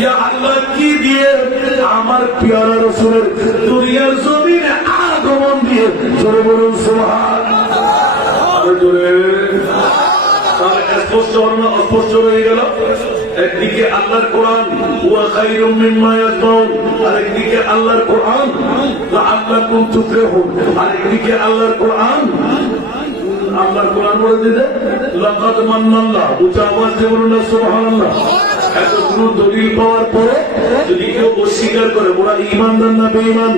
ইয়া আল্লাহ কি দিয়ে আমার পেয়ারা রাসূলের দুনিয়ার জমিনে আগমন দিয়ে জোরে বলুন সুবহানাল্লাহ। জোরে তাহলে অস্পষ্ট হয়ে গেল। একদিকে আল্লাহর কোরআন ওয়া খায়রুম মিম্মা ইয়াসমাউন, আরেকদিকে আল্লাহর কোরআন লাআল্লাকুম তুফলিহুন, আরেকদিকে আল্লাহর কোরআন বলে দিতে লাকাদ মান্নাল্লাহ। উচ্চ আওয়াজ দিয়ে বলুন না সুবহানাল্লাহ। এতগুলো দলিল পাওয়ার পরে যদি কেউ অস্বীকার করে ওরা ঈমানদার না বেঈমান?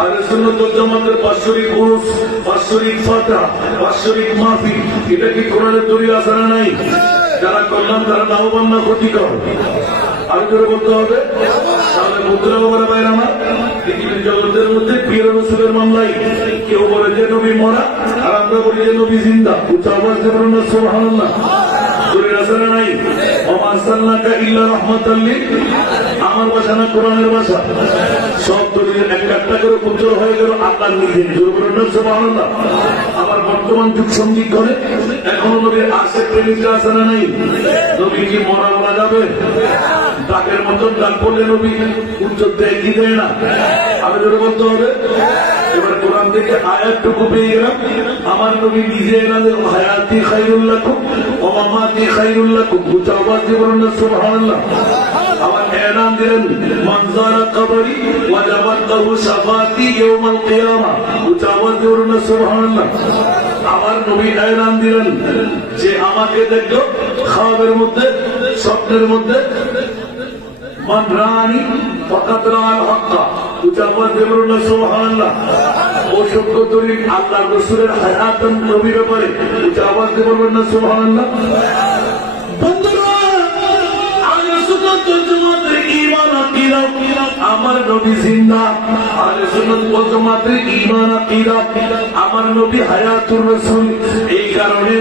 আহলে সুন্নাত ওয়াল জামাতের বাৎসরিক উরুস, বাৎসরিক ফাতহা, বাৎসরিক মাহফিল, এটা কি কোরআনের দলিল আছে না নাই? যারা করলাম তারা লাভবান না ক্ষতিকর? আরো জোরে বলতে হবে। তাহলে বন্ধুরা বাবারা ভাইরা আমার, পৃথিবীর জগতের মধ্যে পীর রাসূলের মামলায় কেউ বলে যে নবী মরা, আর আমরা বলি যে নবী জিন্দা। উচ্চ আওয়াজ দিয়ে বলুন না সুবহানাল্লাহ। দলিল আছে না নাই? ওমা আরসালনাকা ইল্লা রাহমাতাল লিল, আমার ভাষা না কোরআনের ভাষা? সব দলিল একটা করে উজ্জ্বল হয়ে গেল আল্লাহর নিজে। জোরে বলুন না সুবহানাল্লাহ। আবার বর্তমান যুগ সঙ্গীত করে এখনো নবীর আশেক প্রেমিকরা আছে না নাই? নবী কি মরা বলা যাবে? ডাকের মতন ডাক পড়লে নবী উত্তর দেয় কি দেয় না? আরো জোরে বলতে হবে। এবার কোরআন থেকে আয়াতটুকু পেয়ে গেলাম। আমার নবী নিজে এনাদের হায়াতি খায়রুল লাকুম ওয়া মামাতি খায়রুল লাকুম। উচ্চ আওয়াজ দিয়ে বলুন না সুবহানাল্লাহ। আবার এলান দিলেন মান যারা কবরি ওয়াজাবাত লাহু শাফাতি ইয়াউমাল কিয়ামা। উচ্চ আওয়াজ দিয়ে বলুন না সুবহানাল্লাহ। আমার নবী এলান দিলেন যে আমাকে দেখলো খাবের মধ্যে, স্বপ্নের মধ্যে, মান রানি ফাকাত রাআল হক্কা। উচ্চ আওয়াজ দিয়ে বলুন না সুবহানাল্লাহ। অসংখ্য দলিল আল্লাহর রাসূলের হায়াতুন নবীর ব্যাপারে। উচ্চ আওয়াজ দিয়ে বলুন না সুবহানাল্লাহ। বন্ধুরা, আহলে সুন্নাত ওয়াল জামাতের ঈমান আকীদা আমার নবী জিন্দা। আহলে সুন্নাত ওয়াল জামাতের ঈমান আকীদা আমার নবী হায়াতুর রাসূল। এই কারণে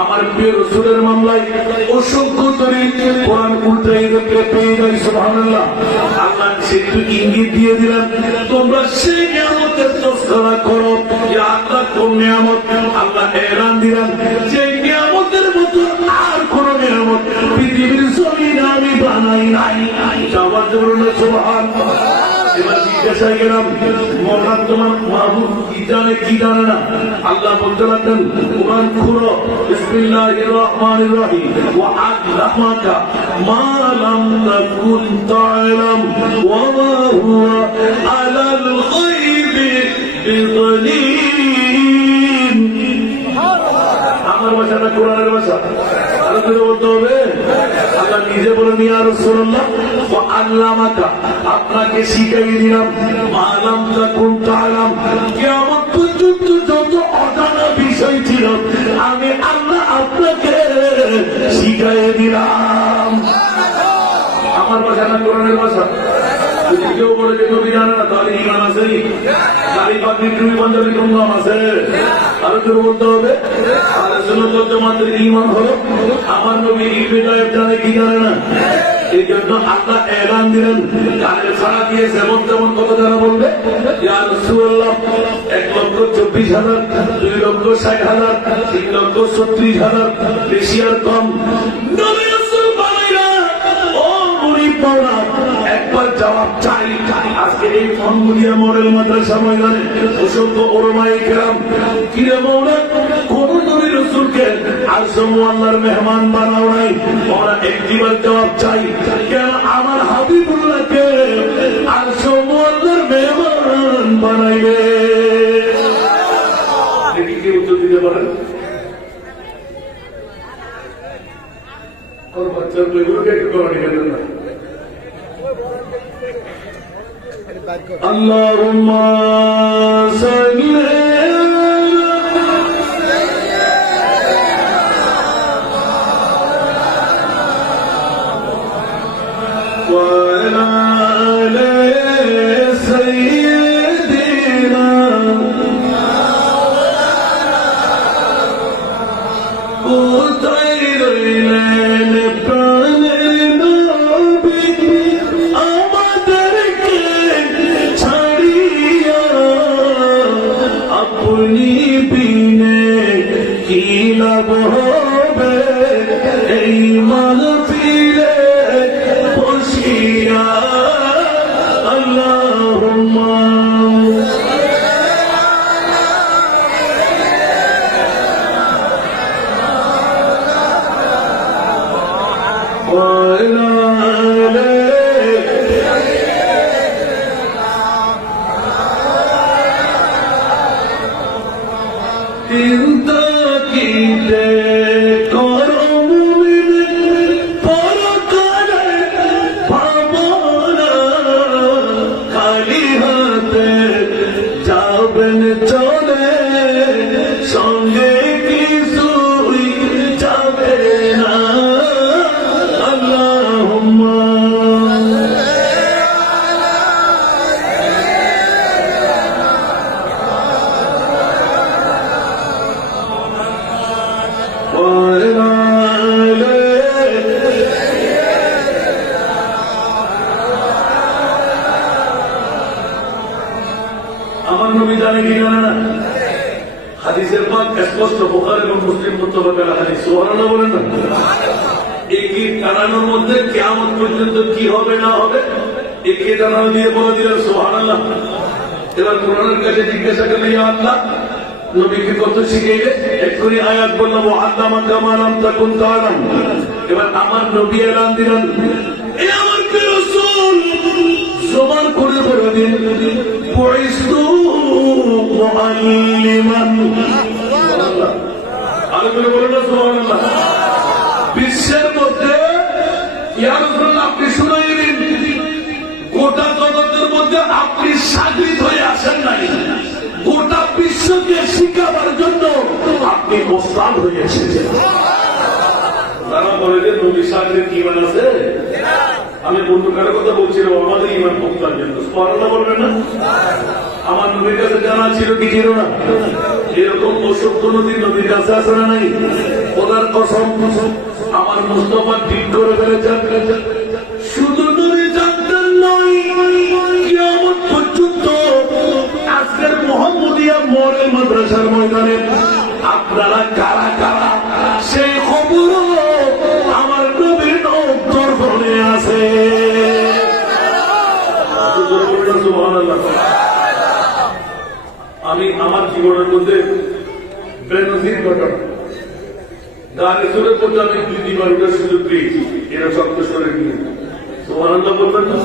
আমার প্রিয় রাসূলের মামলায় অসংখ্য দলিল কোরআন উল্টাই দেখলে পেয়ে যাই। সুবহানাল্লাহ। আল্লাহ সেটু ইঙ্গিত দিয়ে দিলেন তোমরা সেই নিয়ামতের তসবিহ করো। ইয়া আল্লাহ কোন নিয়ামত? আল্লাহ এলান দিলেন যে নিয়ামতের মতো আর কোন নিয়ামত পৃথিবীর জমিনে আমি বানাই নাই। আওয়াজ বলুন না সুবহানাল্লাহ। এবার জিজ্ঞাসা গেলাম মহান তোমার মাহবুব কি জানে কি জানে না? আল্লাহ বলতে লাগলেন কোরআন খুলো, বিসমিল্লাহির রহমানির রহিম, ওয়া আল্লামাকা মা লাম তাকুন তা'লাম ওয়া মা হুয়া আলাল গায়বি বিদলিল। আমার ভাষা না কোরআনের ভাষা? আরো করে বলতে হবে। আল্লাহ নিজে বলেন ইয়া রাসূলুল্লাহ ওয়া আল্লামাকা, আপনাকে শিখাই দিলাম মা লাম তাকুন তা'লাম, কিয়ামত পর্যন্ত যত অজানা বিষয় ছিল আমি আল্লাহ আপনাকে শিখাই দিলাম। আমার ভাষা না কোরআনের ভাষা? যদি কেউ বলে যে নবী জানে না তাহলে ঈমান আছে? দাড়ি পাগড়ি টুপি পাঞ্জাবি কম আছে? আরো জোরে বলতে হবে। আহলে সুন্নাত ওয়াল জামাতের ঈমান হলো আমার নবী ইলমে গায়ব জানে কি জানে না? এই জন্য আল্লাহ এলান দিলেন কানে ছাড়া দিয়ে যেমন তেমন কথা যারা বলবে ইয়া রাসূলুল্লাহ 1,24,000, 2,60,000, 3,36,000, বেশি আর কম নবী রাসূল বানাইরা ও মুরিদ পাওনা একবার জবাব চাই। আজকে এই ফনমুলিয়া মডেল মাদ্রাসা ময়দানে অসংখ্য ওলামায়ে কেরাম কিরে মাওলা কোন নবী রাসূলকে আরশে মুআল্লার মেহমান বানাও নাই? ওরা একবার জবাব চাই কেন আমার হাবিবুল্লাহকে আরশে মুআল্লার মেহমান বানাইবে? দেখি কি উত্তর দিতে পারেন? আর বাচ্চার মেয়েগুলোকে একটু করা নিবেন না। আল্লাহুম্মা সাল্লি ওয়া আলা আলি সাইয়্যিদিনা কোথায় রইলেন প্রাণের নবী আমাদেরকে ছাড়িয়া? আপনি বিনে কি লাভ হবে এই মাহফিলে বসে হাদিসের পাক স্পষ্ট, বুখারী এবং মুসলিম মুত্তাফাক আলাইহি হাদিস। সুবহানাল্লাহ বলেন না? এই গীত টানানোর মধ্যে কিয়ামত পর্যন্ত কি হবে না হবে এই গীত টানানো দিয়ে বলে দিলেন সুবহানাল্লাহ। এবার কোরআনের কাছে জিজ্ঞাসা করলে, ইয়া আল্লাহ, নবীকে কত শিখাইলে? এক্ষুনি আয়াত বললাম, আল্লামাকা মা লাম তাকুন তা'লাম। এবার আমার নবী এলান দিলেন, এ আমার প্রিয় রাসূল, জবান করে বলে দিন, বুইস্তু মুআল্লিমান। সুবহানাল্লাহ। আরে করে বলেন না সুবহানাল্লাহ। বিশ্বের মধ্যে ইয়া রাসূলুল্লাহ আপনি শুনাই দিন, গোটা জগতের মধ্যে আপনি সাগরিদ হয়ে আসেন নাই, গোটা বিশ্বকে শিখাবার জন্য আপনি ওস্তাদ হয়ে এসেছেন। তারা বলে যে নবী সাগরিদ ঈমান আছে? আমি অন্য কারো কথা বলছিলাম, আমাদের ঈমান পোক্তার জন্য। সুবহানাল্লাহ বলবেন না? আমার নবীর কাছে জানা ছিল কি ছিল না? এরকম ওষুধ কোনদিন নবীর কাছে আসে না নাই? ওনার কসম, আমার মুস্তাফা ঠিক করে ফেলেছেন। শুধু নবী জানতেন নয়, কিয়ামত পর্যন্ত আজকের মুহাম্মদিয়া মডেল মাদ্রাসার ময়দানে আপনারা কারা কারা সেই খবর আমার নবীর দর্পণে আছে। সুবহানাল্লাহ। আমি আমার জীবনের মধ্যে বেনজির ঘটনা গানের মধ্যে আমি 2-3 বার সুযোগ পেয়েছি, এরা সপ্তশ্বরের নিয়ে। সুবহানাল্লাহ বলবেন না?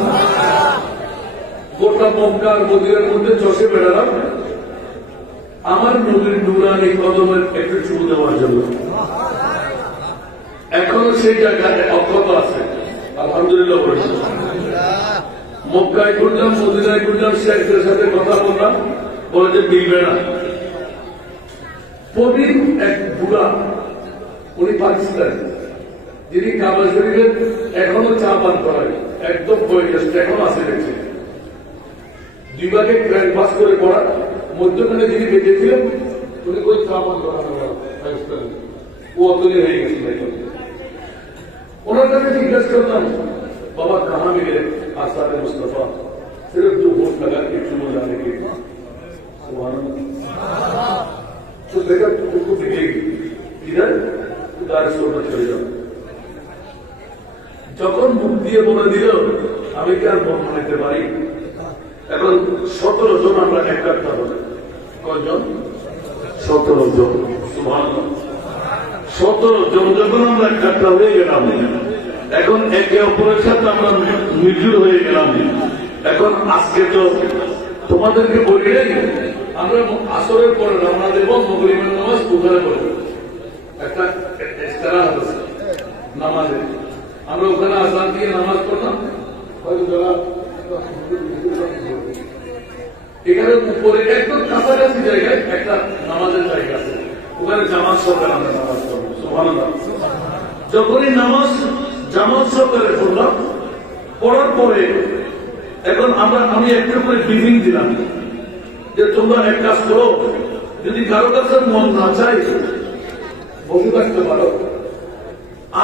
গোটা মক্কা আর মদিনার মধ্যে চষে বেড়ালাম আমার নবীর নূরানি কদমের একটু চুমু দেওয়ার জন্য। এখনো সেই জায়গায় অক্ষত আছে, আলহামদুলিল্লাহ বলেছি। মক্কায় ঘুরলাম, মদিনায় ঘুরলাম, শেখদের সাথে কথা বললাম, বলে যে মিলবে না। প্রবীণ এক বুড়া, উনি পাকিস্তানি, যিনি কাবা শরীফের এখনো চা পান করায়, একদম বয়োজ্যেষ্ঠ, এখন আছে দেখছি। 2 ভাগে গ্র্যান্ড পাস করে পড়া, মধ্যখানে যিনি বেঁচেছিলেন উনি ওই চা পান করানো পাকিস্তানি, ও অতদিন হয়ে গেছিল। ওনার কাছে জিজ্ঞাসা করলাম, बाबा कहाँ मिले आसाद मुस्तफा? सिर्फ 2 वोट लगा के चुनो जाने के। तो देखा तुमको दिखेगी इधर उदार सोना चले जाओ। যখন মুখ দিয়ে বলে দিল, আমি কি আর মন নিতে পারি? এখন 17 জন আমরা একটা হবে। কয়জন? 17 জন। সুবহানাল্লাহ। 17 জন যখন আমরা একটা হয়ে গেলাম, এখন একে অপরের সাথে আমরা মিলজুল হয়ে গেলাম। এখন আজকে তো তোমাদেরকে বলি আমরা আসরের পরে রওনা দেব, মাগরিবের নামাজ ওখানে পড়ব, একটা ইস্তেরাহাত আছে নামাজে। আমরা ওখানে আযান দিয়ে নামাজ পড়লাম, এখানে উপরে একদম কাছাকাছি জায়গায় একটা নামাজের জায়গা আছে, ওখানে জামাত সহকারে আমরা নামাজ পড়ব। সুবহানাল্লাহ। যখনই নামাজ জামাত সহকারে পড়লাম, পড়ার পরে এখন আমি একটু করে ব্রিফিং দিলাম যে তোমরা এক কাজ করো, যদি কারো কাছে মন না চাই বসে থাকতে পারো,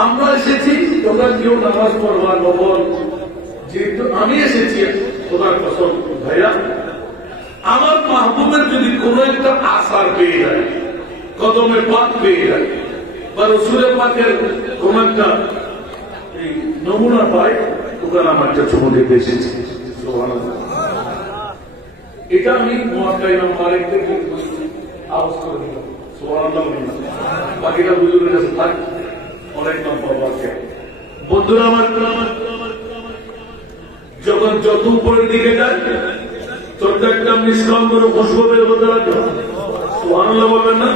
আমরা এসেছি, তোমরা কেউ নামাজ পড়বার নবল, যেহেতু আমি এসেছি তোমার কসম ভাইয়া, আমার মাহবুবের যদি কোনো একটা আসার পেয়ে যায়, কদমের পাক পেয়ে যায়, বা রসুলের পাকের কোন একটা নমুনা পায়, ওখানে আমার একটা চুমু দিতে এসেছি। এটা আমি ইমাম মালিক থেকে আওয়াজ করে দিলাম। সুবহানাল্লাহ। বাকিটা হুজুরের কাছে থাক, অনেক নাম পাবো আজকে। বন্ধুরা আমার, যখন যত উপরের দিকে যায় তত একটা নিষ্কাম করে খুশবু বের হতে লাগলো। সুবহানাল্লাহ বলবেন না?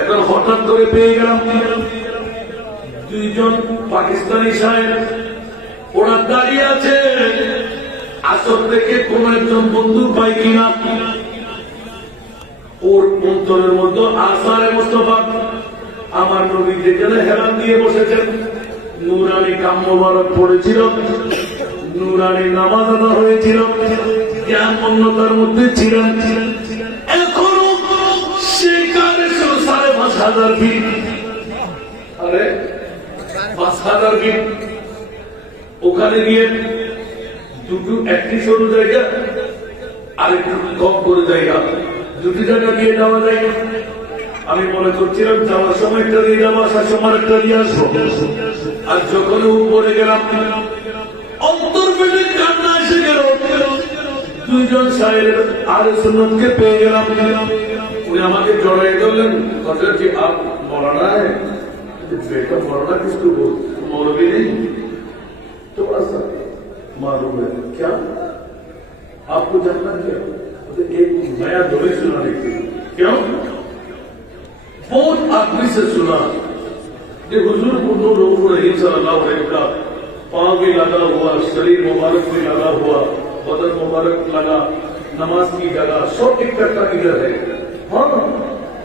এখন হঠাৎ করে পেয়ে গেলাম 2 জন পাকিস্তানি সাহেব, ওরা দাঁড়িয়ে আছে, আসর থেকে কোন একজন বন্ধু পাই কিনা। ওর অন্তরের মধ্যে আসারে মুস্তাফা আমার নবী যেখানে হেলান দিয়ে বসেছেন, নুরানি কাম মোবারক পড়েছিল, নুরানি নামাজ আদা হয়েছিল, জ্ঞান অন্যতার মধ্যে ছিলেন। এখনো সেই কারে 5,500 ফিট, আরে 5,000 ফিট ওখানে গিয়ে দুটো একটি সরু জায়গা আর একটু কম করে জায়গা, দুটি টাকা দিয়ে যাওয়া যায়। আমি মনে করছিলাম যাওয়ার সময় একটা দিয়ে যাবো, আসার সময় একটা দিয়ে আসবো। আর যখন উপরে গেলাম অন্তর পেটে কান্না এসে গেল। দুইজন সাহেব আহলে সুন্নাতকে পেয়ে গেলাম। উনি আমাকে জড়াই ধরলেন, হযরত জি আপ মৌলানা है, बेटा मौलाना किसको बोल, मौलवी नहीं, थोड़ा सा मालूम है क्या आपको जानना क्या? तो एक नया दौरे सुनाने के लिए क्या बहुत आदमी से सुना कि हुजूर रहीम सल्लल्लाहु अलैहि वसल्लम का पाँव भी लगा हुआ, शरीर मुबारक भी लगा हुआ, बदन मुबारक लगा, नमाज की जगह सब इकट्ठा इधर है। हाँ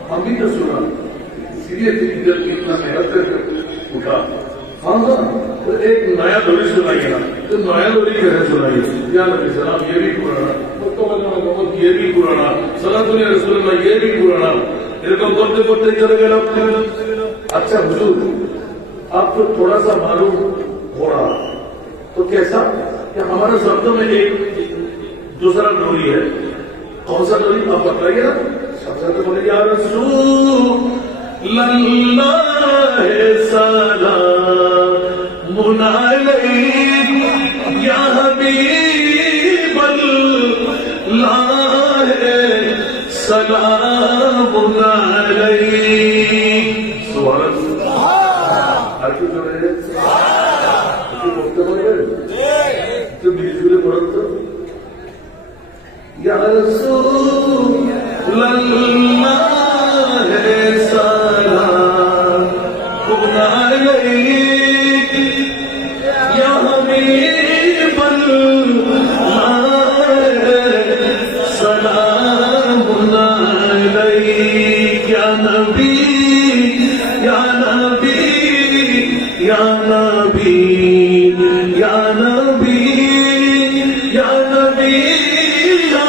हम भी तो सुना, इसीलिए इधर कितना मेहनत करके उठा। हाँ हाँ तो एक नया दौरी सुनाइए ना, तो नया दौरी कैसे सुनाइए? या नबी सलाम ये भी पुराना, ये भी पुराना, सलातुल्लाह रसूलुल्लाह ये भी पुराना, এরকম করতে করতে চলে গেল। अच्छा हुजूर आपको थोड़ा सा मालूम हो रहा तो कैसा कि हमारे शब्दों में एक दूसरा डोरी है, कौन सा डोरी आप बताइए ना। सबसे बोले या रसूलल्लाह सलामुन अलैक या हबीबल्लाह सलामुन अलैक। सुभान अल्लाह। আর কি করে বলতে পারবেন? তো বিজুলে পড়ত ইয়া রাসূলুল্লাহ সালামুন আলাইক ইয়া হাবিবাল্লাহ সালামুন আলাইক ইয়া নবী ইয়া নবী या नबी या नबी या नबी या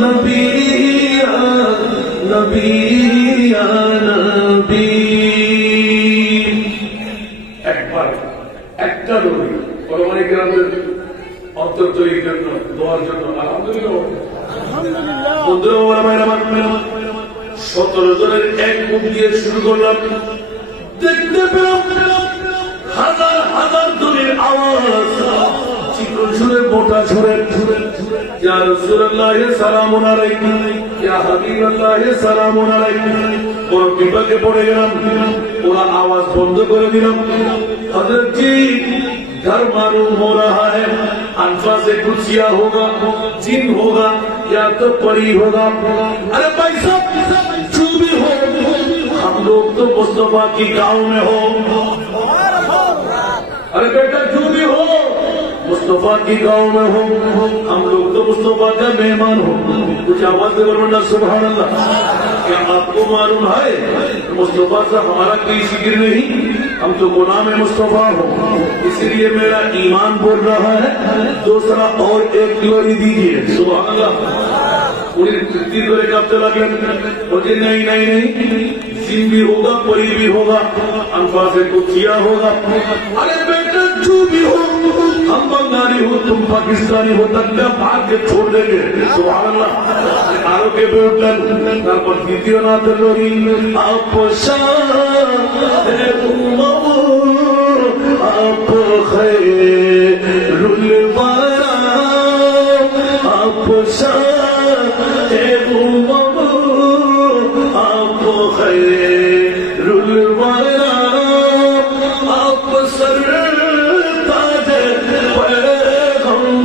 नबी या नबी या नबी। একবার একটা নবী পরমাণু গ্রামের অন্তর তৈরির জন্য দোয়ার জন্য আলহামদুলিল্লাহ বন্ধুরা 17 জনের এক মুখ দিয়ে শুরু করলাম। দেখতে পেলাম হাজার হাজার দূরের আওয়াজ, চিকন সুরে মোটা সুরে ইয়া রাসূলুল্লাহ সালামুন আলাইক ইয়া হাবিবাল্লাহ সালামুন আলাইক। বড় বিপাকে পড়ে গেলাম, ওরা আওয়াজ বন্ধ করে দিলাম। হযরত জি घर मालूम हो रहा है अनफा से कुर्सिया होगा, जिन होगा या तो परी होगा। अरे भाई साहब जो भी हो हम लोग तो मुस्तफा की गांव में हो। अरे बेटा जो भी हो मुस्तफा की गांव में हो, हम लोग तो मुस्तफा का मेहमान हो। कुछ आवाज से बोलना सुभान अल्लाह। क्या आपको मालूम है मुस्तफा से हमारा कोई जिक्र नहीं, हम तो गुलाम मुस्तफा हो। इसलिए मेरा ईमान बोल रहा है। दूसरा और एक ग्लोरी दीजिए सुभान अल्लाह। पूरी तृप्ति करे कांपते लगे, बोले नहीं नहीं नहीं, जिन भी होगा परी भी होगा, अनफा से कुछ किया होगा। अरे बेटा जो भी हो, हम बंगाली हो तुम पाकिस्तानी हो, तक भाग के छोड़ देंगे सुभान अल्लाह। आरोग्य पे उठलेন, তারপর দ্বিতীয় নাথের লরি आप आप खैरुल वरा आप आप खैरुल वरा आप सरताज पैगंबरान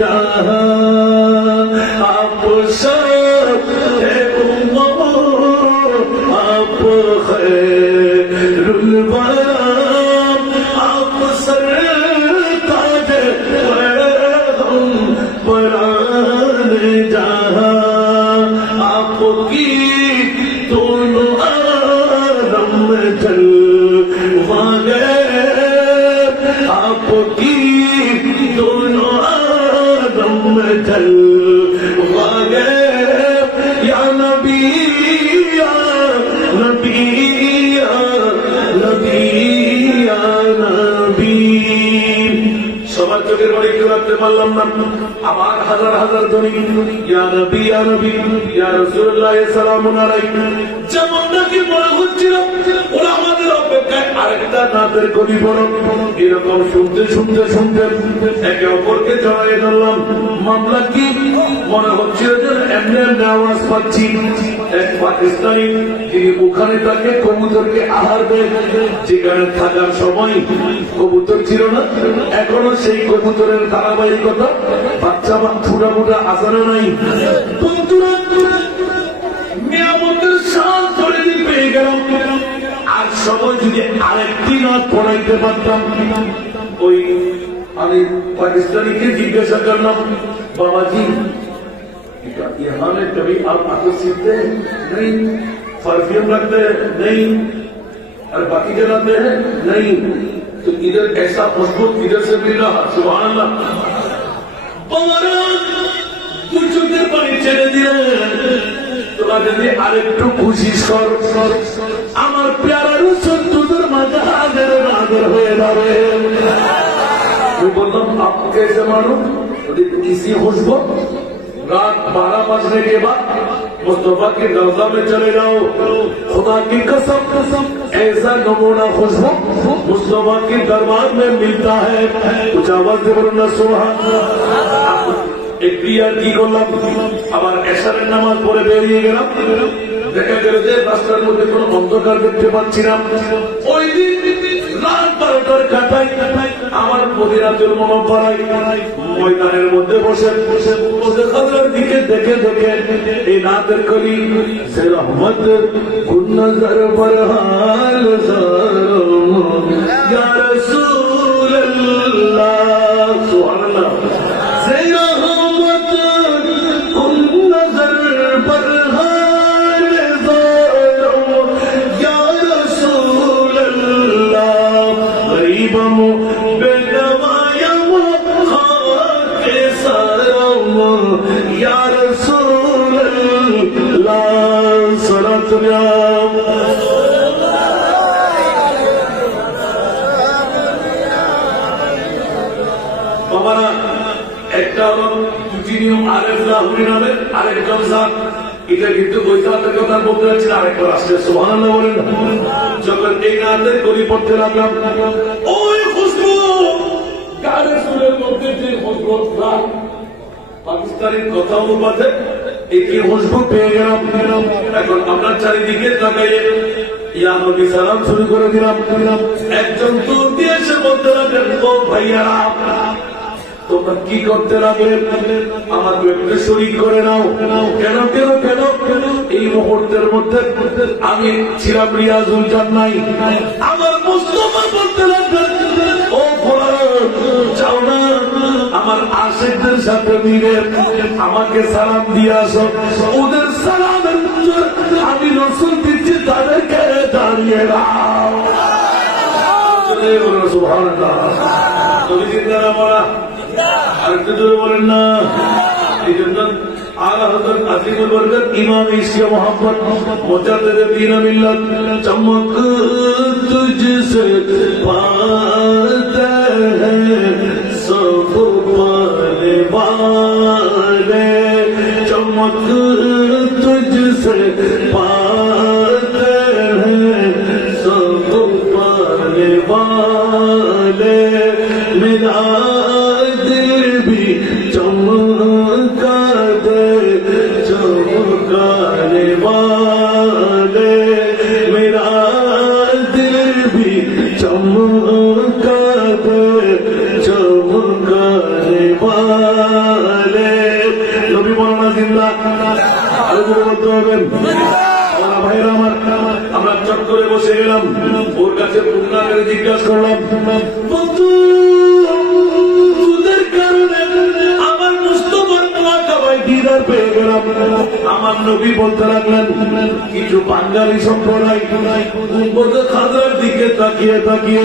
जहां आप आप खैरुल वरा आप सरताज पैगंबरान जहां आपकी दोनों आलम जलवा गए, आपकी दोनों आलम जलवा गए। या नबी या नबी या नबी या नबी। সবার চোখের বাড়ি কেউ রাখতে পারলাম না, আবার হাজার হাজার ধ্বনি ইয়া নবী ইয়া নবী ইয়া রাসূলুল্লাহ সালামুন আলাইকুম। যেমন নাকি মনে হচ্ছিল ওরা আমাদের অপেক্ষায় আরেকটা নাতের কলি বড়। এরকম শুনতে শুনতে শুনতে একে অপরকে জড়াই ধরলাম। মামলা কি মনে হচ্ছিল যে এমনি এমনি আওয়াজ পাচ্ছি। এক পাকিস্তানি যিনি ওখানে তাকে কবুতরকে আহার দেয়, যেখানে থাকার সময় কবুতর ছিল না, এখনো সেই কবুতরের ধারাবাহিকতা, বাচ্চা বা ফুটা ফুটা আসানো নাই। নিয়ামতের সাল ধরে দিন পেয়ে গেলাম। আর সময় যদি আরেকটি নাচ পড়াইতে পারতাম। ওই আমি পাকিস্তানিকে জিজ্ঞাসা করলাম, বাবাজি यहाँ में कभी आप आटो सीखते हैं? नहीं। परफ्यूम रखते हैं? नहीं। और बाकी जलाते हैं? नहीं। तो इधर ऐसा खुशबू इधर से मिल रहा, सुभान अल्लाह। कुछ देर पानी चले दिए তোরা যদি আরেকটু কোশিশ কর, আমার প্যারা রসুল তোদের মাঝে হাজার হাজার হয়ে যাবে। मैं बोलता हूँ आपको कैसे मालूम? किसी खुशबू रात 12 बजने के बाद मुस्तफा की दरगाह में चले जाओ, खुदा की कसम ऐसा नमूना खुशबू मुस्तफा की दरबार में मिलता है। कुछ आवाज दे बोलो ना सुभान अल्लाह। एक क्रियार কি করলাম, আবার এশারের নামাজ পড়ে বেরিয়ে গেলাম। দেখা গেল যে রাস্তার মধ্যে কোনো অন্ধকার দেখতে পাচ্ছি না। ওই দিন রাত 12টার কাটাই আমার মদিনাতুল মুনাওয়ারায় ময়দানের মধ্যে বসে বসে বসে খাজার দিকে দেখে দেখে এই নাতের কলি সে রহমত কুন নজর पर हाल सारो या रसूल अल्लाह सुभान अल्लाह। से रहमत कुन नजर पर हाल सारो या रसूल अल्लाह। गरीबम बेनवायम खाके सरम या रसूल अल्लाह। सलातुल्लाह বাবারা, একটা হলো দুটি নিয়ম, আরেক লাহুরি নামে আরেকজন সাথ। এটা কিন্তু ওই সাথের কথা বলতে যাচ্ছি, আরেকবার আসলে সুবহানাল্লাহ বলেন। যখন এই নাতে কলি পড়তে লাগলাম, ওই খুশবু গানের সুরের মধ্যে যে খুশবু পাকিস্তানের কথা অনুপাতে একই খুশবু পেয়ে গেলাম। এখন আপনার চারিদিকে তাকাইয়ে ইয়া নবী সালাম শুরু করে দিলাম। একজন দূর দিয়ে এসে বলতে লাগলেন, ও ভাইয়ারা তোমরা কি করতে লাগলেন? আমাকে একটু শরীক করে নাও। কেন কেন কেন কেন? এই মুহূর্তের মধ্যে আমি ছিলাম রিয়াজুল জান্নাহ। আমার মুস্তাফা বলতে লাগলেন, ও ফুলান যাও না আমার আশিকদের সাথে মিলে আমাকে সালাম দিয়ে আসো। ওদের সালামের উত্তর আমি রাসূল দিচ্ছি, তাদেরকে দাঁড়িয়ে দাও। সুবহানাল্লাহ। তুমি চিন্তা না বলা আরেকটু জোরে বলেন না। এই জন্য আলা হযরত আজিমুল বরকত ইমাম ইশকে মোহাম্মদ মুজাদ্দিদ দ্বীন মিল্লাত চমক তুঝসে পাতে হ্যায় সব পানে वाले चमक तुझसे पाते हैं सब पाने वाले। मेरा दिल भी चमका दे चमकाने वाले। मेरा दिल भी चमका दे चमकाने वाले। नबी मौलाना जिंदा আরো বলতে হবেন। আমার ভাইরা আমার, আমরা চট করে বসে গেলাম, ওর কাছে পুন্না করে জিজ্ঞাসা করলাম, বন্ধু তোদের কারণে আমার মুস্তাফার দোয়া কাবায় দিদার পেয়ে গেলাম। আমার নবী বলতে লাগলেন, কিছু বাঙালি সম্প্রদায় উম্মতে খাজার দিকে তাকিয়ে তাকিয়ে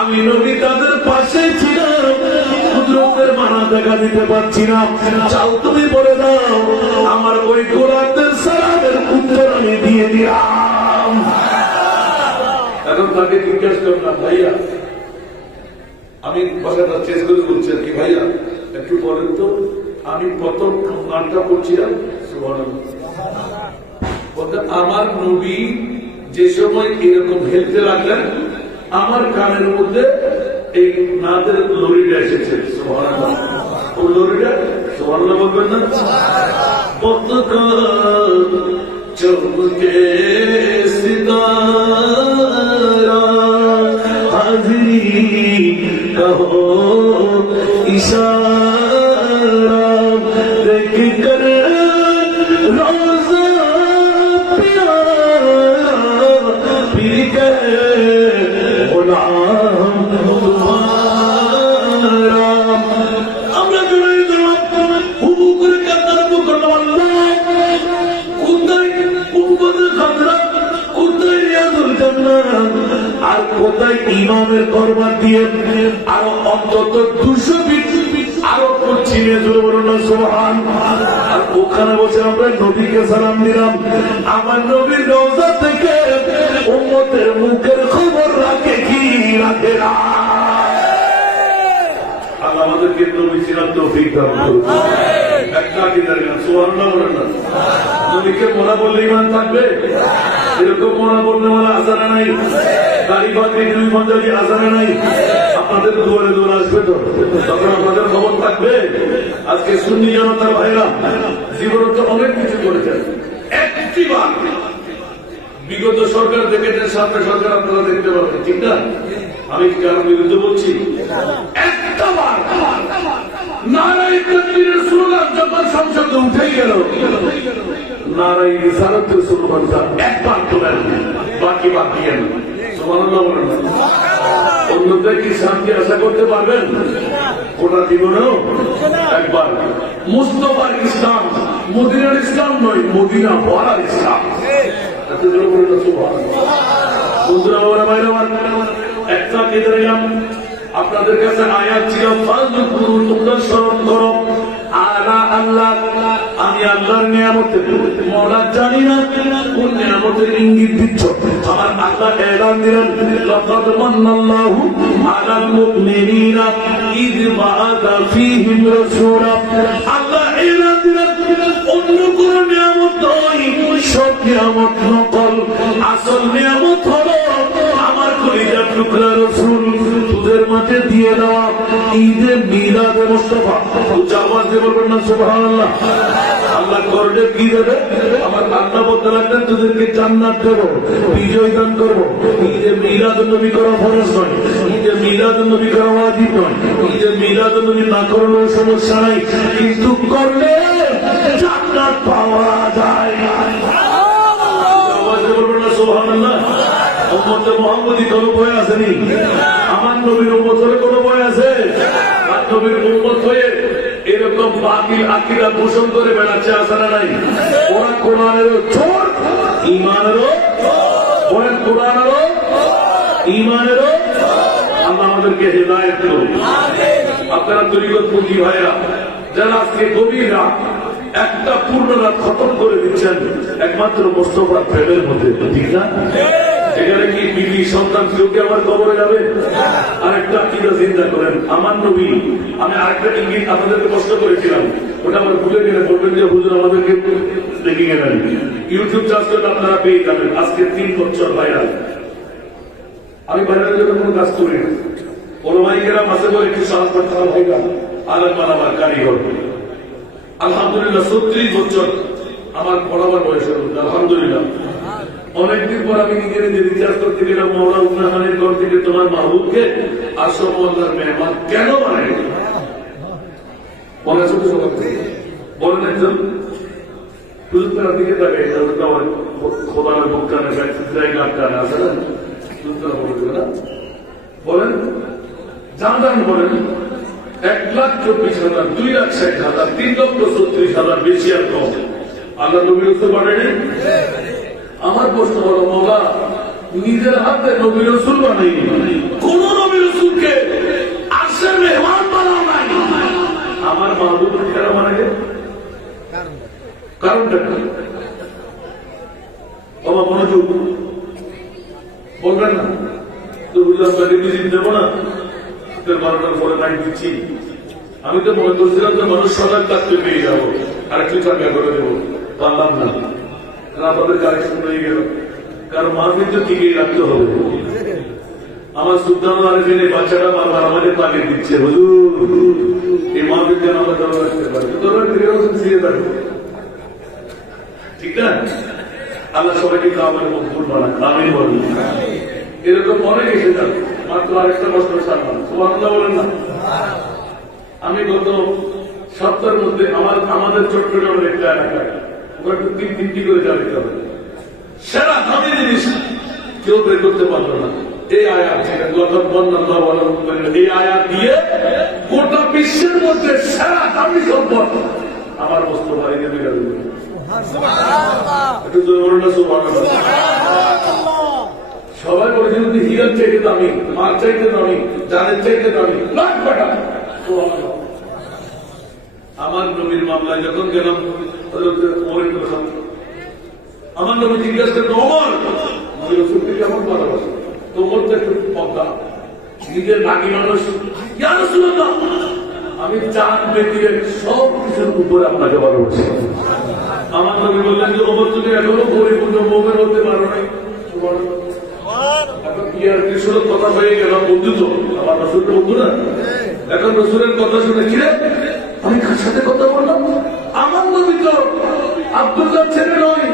আমি নবী তাদের পাশে ছিলাম, কুদরতের মানা দেখা দিতে পারছি না। চাও তুমি বলে দাও, আমার ওই গোলাপদের সালামের উত্তর আমি দিয়ে দিলাম। এখন তাকে জিজ্ঞাসা করলাম, ভাইয়া আমি কথাটা চেঞ্জ করে বলছি আর কি, ভাইয়া একটু বলেন তো, আমি প্রথম গানটা পড়ছিলাম আমার নবী যে সময় এরকম হেলতে লাগলেন, আমার কানের মধ্যে এই নাদের লরিটা এসেছে। সুবহানাল্লাহ, ও লরিটা সুবহানাল্লাহ বলবেন না? চমকে সিতারা হাজিরি কহো ইশারা দেখ কর রোজা প্यारा पीर के गुलाम तुम्हारा। আমরা জড়াই দিলাম হুবু করে কান্না করলাম, আল্লাহ কোথায় কুম্বদের খাতরা, কোথায় রিয়াজুল জান্নাহ, আর কোথায় ইমামের করবার দিয়ে আরো অন্তত 200 ফিট আরো পশ্চিমে জোরে বলুন না সুবহান। আর ওখানে বসে আমরা নবীকে সালাম দিলাম। আমার নবীর রওজা থেকে উম্মতের মুখের খবর রাখে কি রাখে না। আল্লাহ আমাদেরকে নবী চিনার তৌফিক দান করুন। একটা কি দাঁড়িয়ে সুবহানাল্লাহ বলেন না? নবীকে মোনা বললে ঈমান থাকবে? এরকম মোনা বললে মানে আসানা নাই, দাড়ি বাকি 2 মঞ্জালি আসানা নাই। আপনাদের দুয়ারে দুয়ারে আসবে তো, তখন আপনাদের খবর থাকবে। আজকে সুন্নি জনতার ভাইরা জীবনে তো অনেক কিছু করেছেন, একটি বার বিগত সরকার দেখেছেন, সামনে সরকার আপনারা দেখতে পাবেন, ঠিক না? আমি কারো বিরুদ্ধে বলছি? একটা বার নারায়ে তাকবীরের স্লোগান যখন সংসদে উঠে গেল, নারায়ে রিসালাতের স্লোগানটা একবার তোলেন, বাকি বাদ দিয়েন। সুবহানাল্লাহ বলেন। অন্যদের কি শান্তি আশা করতে পারবেন? গোটা জীবনেও একবার মুস্তাফার ইসলাম, মদিনার ইসলাম নয়, মদিনা ওয়ালার ইসলাম। বন্ধুরা ওরা বাইরে একটা কেটে দিলাম, আপনাদের কাছে আয়াত ছিল তোমরা স্মরণ করো আলা আল্লাহ, আমি আল্লাহর নিয়ামতের মওলা জানি না কোন নিয়ামতের ইঙ্গিত দিচ্ছ। আমার আল্লাহ এলান দিলেন লাকাদ মান্নাল্লাহু আলাল মুমিনিনা ইয বাআসা ফীহিম রাসূলা। আল্লাহ এলান দিলেন অন্য কোন নিয়ামত নয়, সব নিয়ামত নকল, আসল নিয়ামত হলো আমার কলিজার টুকরা রাসূল তোদের মাঝে দিয়ে দেওয়া ঈদে মিলাদে মুস্তাফা। উচ্চ আওয়াজ দিয়ে বলবেন না সুবহানাল্লাহ। আল্লাহ করবে কি দেবে? আমার আল্লাহ বলতে লাগলেন তোদেরকে জান্নাত দেব, বিজয় দান করবো। ঈদে মিলাদুন নবী করা ফরজ নয়, ঈদে মিলাদুন নবী করা ওয়াজিব নয়, ঈদে মিলাদুন নবী না করলেও সমস্যা নাই, কিন্তু করলে জান্নাত পাওয়া যায়। আওয়াজ দিয়ে বলবেন না সুবহানাল্লাহ। উম্মতে মুহাম্মদী কোনো ভয় আসেনি? আমার নবীর উম্মত হলে কোনো ভয় আছে? আর নবীর উম্মত হয়ে এরকম বাতিল আকীদা পোষণ করে বেড়াচ্ছে, আছে না নাই? ওরা কোরআনেরও চোর, ঈমানেরও বলেন, কোরআনেরও ঈমানেরও। আল্লাহ আমাদেরকে হেদায়েত করুন। আপনারা তরিকতপন্থী ভাইরা যারা আজকে গভীর রাত একটা পূর্ণ রাত খতম করে দিচ্ছেন একমাত্র মোস্তফার প্রেমের মধ্যে, ঠিক না? এখানে কি বিবি সন্তান কেউ কি আমার কবরে যাবে? আরেকটা আকিদা চিন্তা করেন, আমার নবী, আমি আরেকটা ইঙ্গিত আপনাদেরকে প্রশ্ন করেছিলাম, ওটা আমার ভুলে গেলে বলবেন যে হুজুর আমাদেরকে দেখে গেলেন। ইউটিউব চার্জ করলে আপনারা পেয়ে যাবেন। আজকে 3 বছর ভাইরাল, আমি ভাইরালের জন্য কোনো কাজ করি না। ওলামাইকেরা মাসে বলে একটু সাহায্য করতে হবে ভাইরা, আলেমান আমার কারিগর। আলহামদুলিল্লাহ 36 বছর আমার পড়াবার বয়স হল, আলহামদুলিল্লাহ। অনেকদিন পর আমি নিজের যে রিচার্জ করতে গেলাম, মৌলা উন্নয়নের ঘর থেকে তোমার মাহবুবকে আসো মোল্লার মেহমান কেন বানাই মনে ছোট বলেন একজন হুজুর দিকে থাকে, খোদার বুকানে 2 লাখ টাকা আছে না, বলেন জান বলেন 1,24,000, 2,60,000, 3,36,000 বেশি আর কম আল্লাহ নবীর উত্তর পাঠায়নি। আমার প্রশ্ন হলো, মৌলা নিজের হাতে নবী রাসূল বানাইনি, কোন নবী রাসূলকে আরশের মেহমান বানাও নাই, আমার মাহবুব কেন বানাইলে? কারণটা কি? বাবা মনোযোগ বলবেন না তো, বুঝলাম গাড়ি বুঝিয়ে দেবো না, রাত্রের 12টার পরে লাইট দিচ্ছি। আমি তো মনে করছিলাম যে মানুষ সকাল থাকতে পেয়ে যাবো, আরেকটু চাকা করে দেবো, পারলাম না। আপনাদের কারেকশন হয়ে গেল, কারণ মাহফিল তো টিকিয়ে রাখতে হবে। আমার সুলতান আরেকদিনে বাচ্চাটা বারবার আমাকে তাকে দিচ্ছে, হুজুর এই মাহফিল যেন আমরা ধরে রাখতে পারি, ফিরে থাকবো, ঠিক না? আল্লাহ সবাইকে কামের মজবুত বানান, আমিন বলেন। এরকম অনেক এসে যাবে, মাত্র আরেকটা বছর সারলাম, সুবহানাল্লাহ বলেন না? আমি গত সপ্তাহের মধ্যে আমাদের চট্টগ্রামের একটা এলাকায় ওখানে 3-3টি করে যাবে সেরা দামি জিনিস কেউ বের করতে পারলো না। এই আয়াত এই আয়াত দিয়ে গোটা বিশ্বের মধ্যে সেরা দামি সম্পদ আমার বস্তু বাড়িতে বের করবে। একটু জোরে বলুন না সুবহানাল্লাহ। সবাই বলেছে যদি হিরার চাইতে দামি, মার চাইতে দামি, জানের চাইতে দামি, লাখ টাকা। আমার নবীর মামলায় যখন গেলাম আমার নবী জিজ্ঞাসা করতো, ওমর নবী রাসূলকে কেমন ভালোবাসে? তো ওমর তো একটু পদ্মা, নিজের নাকি মানুষ, ইয়া রাসূলুল্লাহ আমি চাঁদ ব্যতীত সব কিছুর উপরে আপনাকে ভালোবাসি। আমার নবী বললেন যে ওমর তুমি এখনো পরিপূর্ণ মুমিন হতে পারো নাই। এখন কি আর কিছুর কথা হয়ে গেল, বন্ধু তো আমার রাসূলের বন্ধু না। এখন রাসূলের কথা শুনে কি রে আমি কার সাথে কথা বললাম? আমার নবী তো আব্দুল্লাহ ছেলে নয়,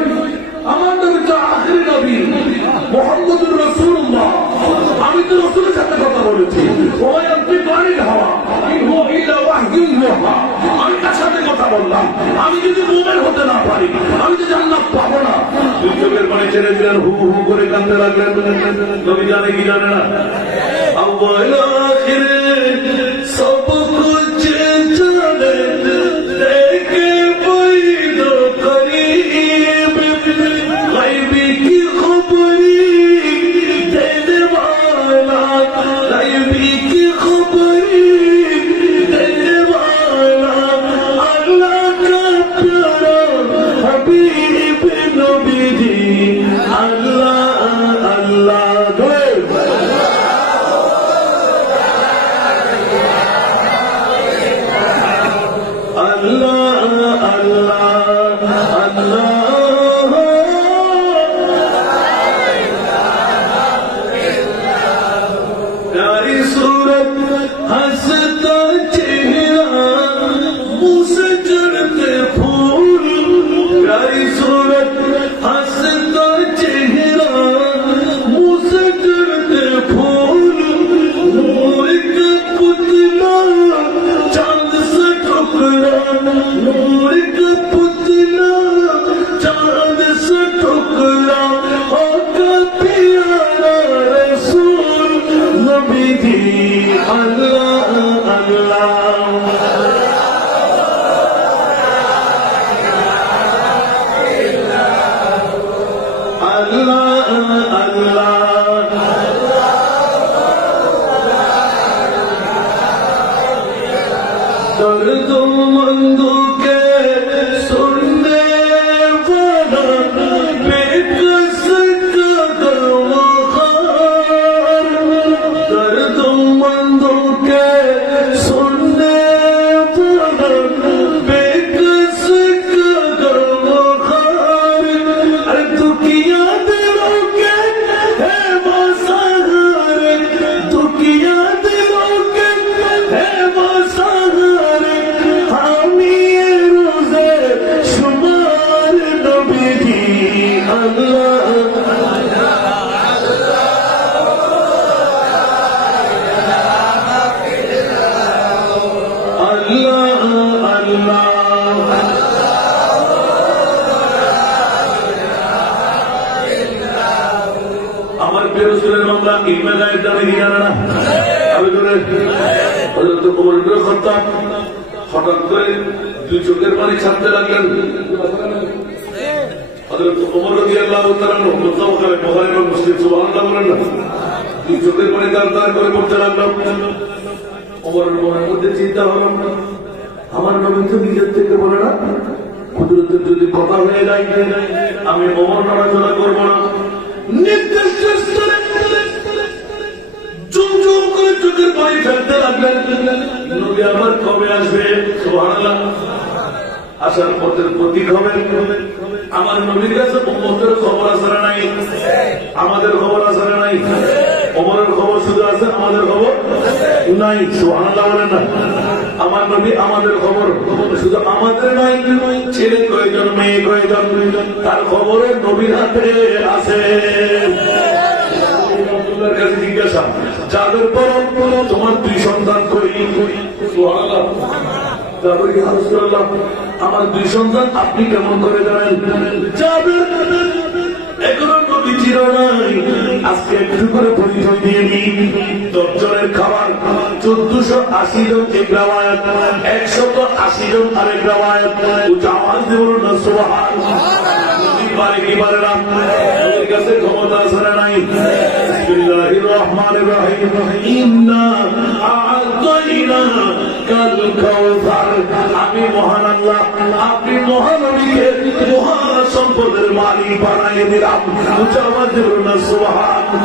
আমার নবী তো আখিরি নবী মুহাম্মদুর রাসূলুল্লাহ। আমি তো রাসূলের সাথে কথা বলেছি। আমি কার সাথে কথা বললাম? আমি যদি মুমিন হতে না পারি আমি তো জান্নাত পাবো না। দুই চোখের পানি ছেড়ে দিলেন, হু হু করে কাঁদতে লাগলেন। নবী জানে কি জানে না? আউয়াল আখিরে সব কুছ জানে দেখে বৈদ করিব গায়বি কি খবরি দেনে वाला গায়বি কি খবরি দেনে वाला আল্লাহ কা প্যারা হাবিব নবী জি আল্লাহ আল্লাহ হঠাৎ করে দুই চোখের পানি ছাড়তে লাগলেন। ওমর রাদিয়াল্লাহু তাআলা মুতাওয়াক্কিল বুখারী এবং মুসলিম সুবহানাল্লাহ বলেন না, দুই চোখের পানি তার করে পড়তে লাগলাম। ওমরের মনের মধ্যে চিন্তা হলো, আমার নবী তো নিজের থেকে বলে না, হুজুরদের যদি কথা হয়ে যায় আমি ওমর নড়াচড়া করবো না। নির্দিষ্ট স্তরে জুম জুম করে চোখের পানি ফেলতে নবী আমার কবে আসবে? সুবহানাল্লাহ। আসার পথের প্রতীক হবে। আমার নবীর কাছে উম্মতের খবর আছে না নাই? আমাদের খবর আছে না নাই? ওমরের খবর শুধু আছে, আমাদের খবর নাই। সুবহানাল্লাহ বলেন না? আমার নবী আমাদের খবর শুধু আমাদের নাই, ছেলে কয়জন মেয়ে কয়জন তার খবরে নবীর হাতে আছে। আব্দুল্লাহর কাছে জিজ্ঞাসা, যাদের পর তোমার 2 সন্তান কই? সুবহানাল্লাহ। তারপরে কি রাসূলুল্লাহ আমার 2 সন্তান আপনি কেমন করে জানেন? যাদের এখনো নবী ছিল নাই, আজকে একটু করে পরিচয় দিয়ে নিই। 10 জনের খাবার 1480 জন এক রাওয়ায়াত, 180 জন আরেক রাওয়ায়াত। উচ্চ আওয়াজ দিয়ে বলুন না সুবহানাল্লাহ। নবী পারে কি পারে না? নবীর কাছে ক্ষমতা আছে না নাই? বিসমিল্লাহির রহমানির রহিম। ইন্না আ'তাইনা কাল কাউসার। আমি মহান আল্লাহ, আপনি মহানবীকে মহা সম্পদের মালিক বানাই দিলাম। উচ্চ আওয়াজ দিয়ে বলুন না সুবহানাল্লাহ।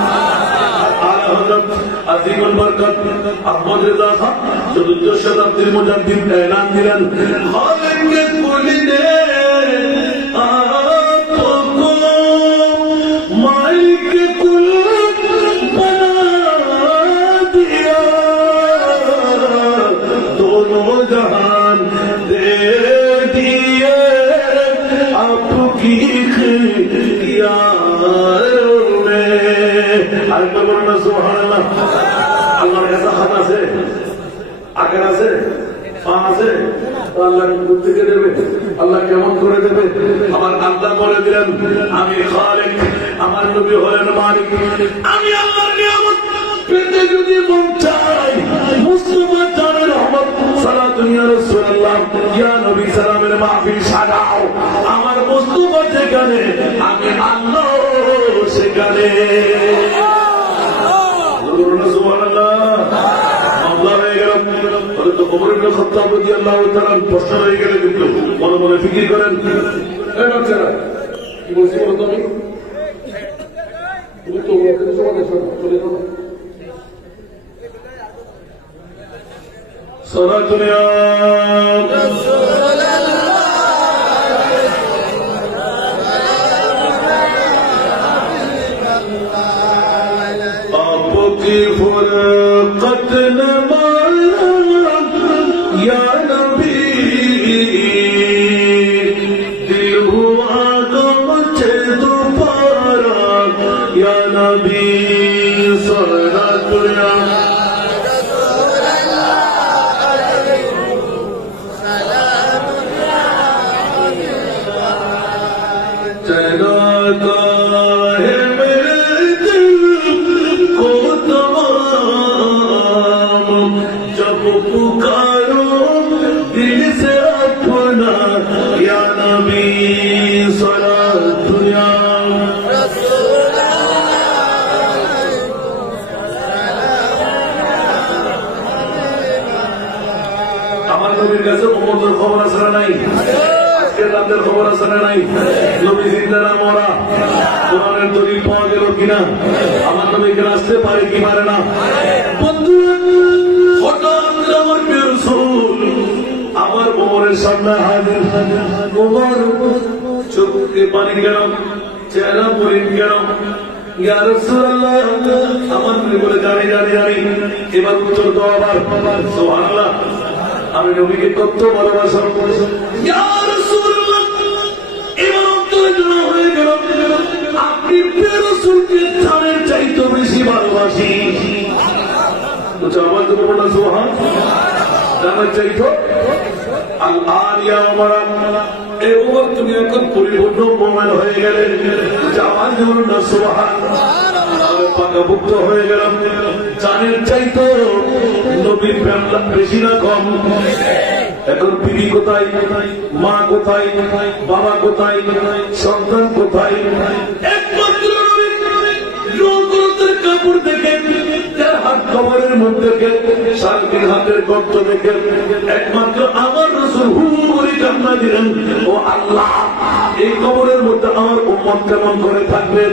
আলা হযরত আজিমুল বরকত আহমদ রেজা খান 14 শতাব্দীর মুজাদ্দিদ এলান দিলেন, খালিকে কুলিনে आपको मालिक कुल बना दिया, दोनों जहान दे दिए आपकी इख्तियार में। আরেকবার বলুন না সুবহানাল্লাহ। আল্লাহর কাছে হাত আছে, আকার আছে, পা আছে, আল্লাহ থেকে দেবে। আল্লাহ কেমন করে দেবে? আমার আল্লাহ বলে দিলেন, আমি খালিক, আমার নবী হলেন মালিক। আমি আল্লাহর নিয়ামত পেতে যদি মন চাই, মুস্তাফা জানের রহমত সালাতুন ইয়া রাসূলুল্লাহ ইয়া নবী সালামের মাহফিল সাজাও। আমার মুস্তাফা যেখানে, আমি আল্লাহ সেখানে। সুবহানাল্লাহ। আল্লাহ হয়ে গেলাম। ওমর ইবনে খাত্তাব রাদিয়াল্লাহু তাআলা প্রশ্ন হয়ে গেলে কিন্তু মনে মনে ফিকির করেন, এই বাচ্চারা কি বলছি বলো তুমি? তুমি তো ওখানে চলে যাও। সালাতুন ইয়া आपकी फुरकत ने माया या नबी, दिल हुआ गम से दोबारा या नबी। सलातुल्लाह चलाता है मेरे दिल को तमाम, जब पुकारो दिल से अपना या नबी। सलातुल्लाह আমার নবীর কাছে উম্মতের খবর আছে না নাই? আজকের রাতের খবর আছে না নাই? নবী জিন্দা না মরা? কোরআনের দলিল পাওয়া গেল কিনা? আমার নবী এখানে আসতে পারে কি পারে না? বন্ধু, হঠাৎ আমার প্রিয় রাসূল আমার ওমরের সামনে হাজির। ওমর চোখে পানি কেন, চেহারা মলিন কেন? ইয়া রাসূলুল্লাহ, আমার নবী বলে জানি জানি জানি। এবার উত্তর দাও আবার। সুবহানাল্লাহ। আমি নবীকে কত ভালোবাসা। ইয়া রাসূলুল্লাহ, এবার উত্তর দেওয়া হয়ে গেল, আপনি প্রিয় রাসূলকে জানের চাইতে বেশি ভালোবাসি। তো আমার তো বলবো না সুবহানাল্লাহ, জানের চাইতো। আল-আন ইয়া ওমর, এই ওমর তুমি এখন পরিপূর্ণ মুমিন হয়ে গেলে। আমার বলুন না সুবহানাল্লাহ। পাকাভুক্ত হয়ে গেলাম, জানের চাইতো নবীর প্রেম বেশি না কম? এখন বিবি কোথায়, মা কোথায়, বাবা কোথায়, সন্তান কোথায়? একমাত্র নবীর কাপড় দেখে, হাত কবরের মধ্যে সালকির হাতের গর্ত দেখে একমাত্র আমার রাসূল হু করে কান্না দিলেন, ও আল্লাহ, এই কবরের মধ্যে আমার উম্মত কেমন করে থাকবে?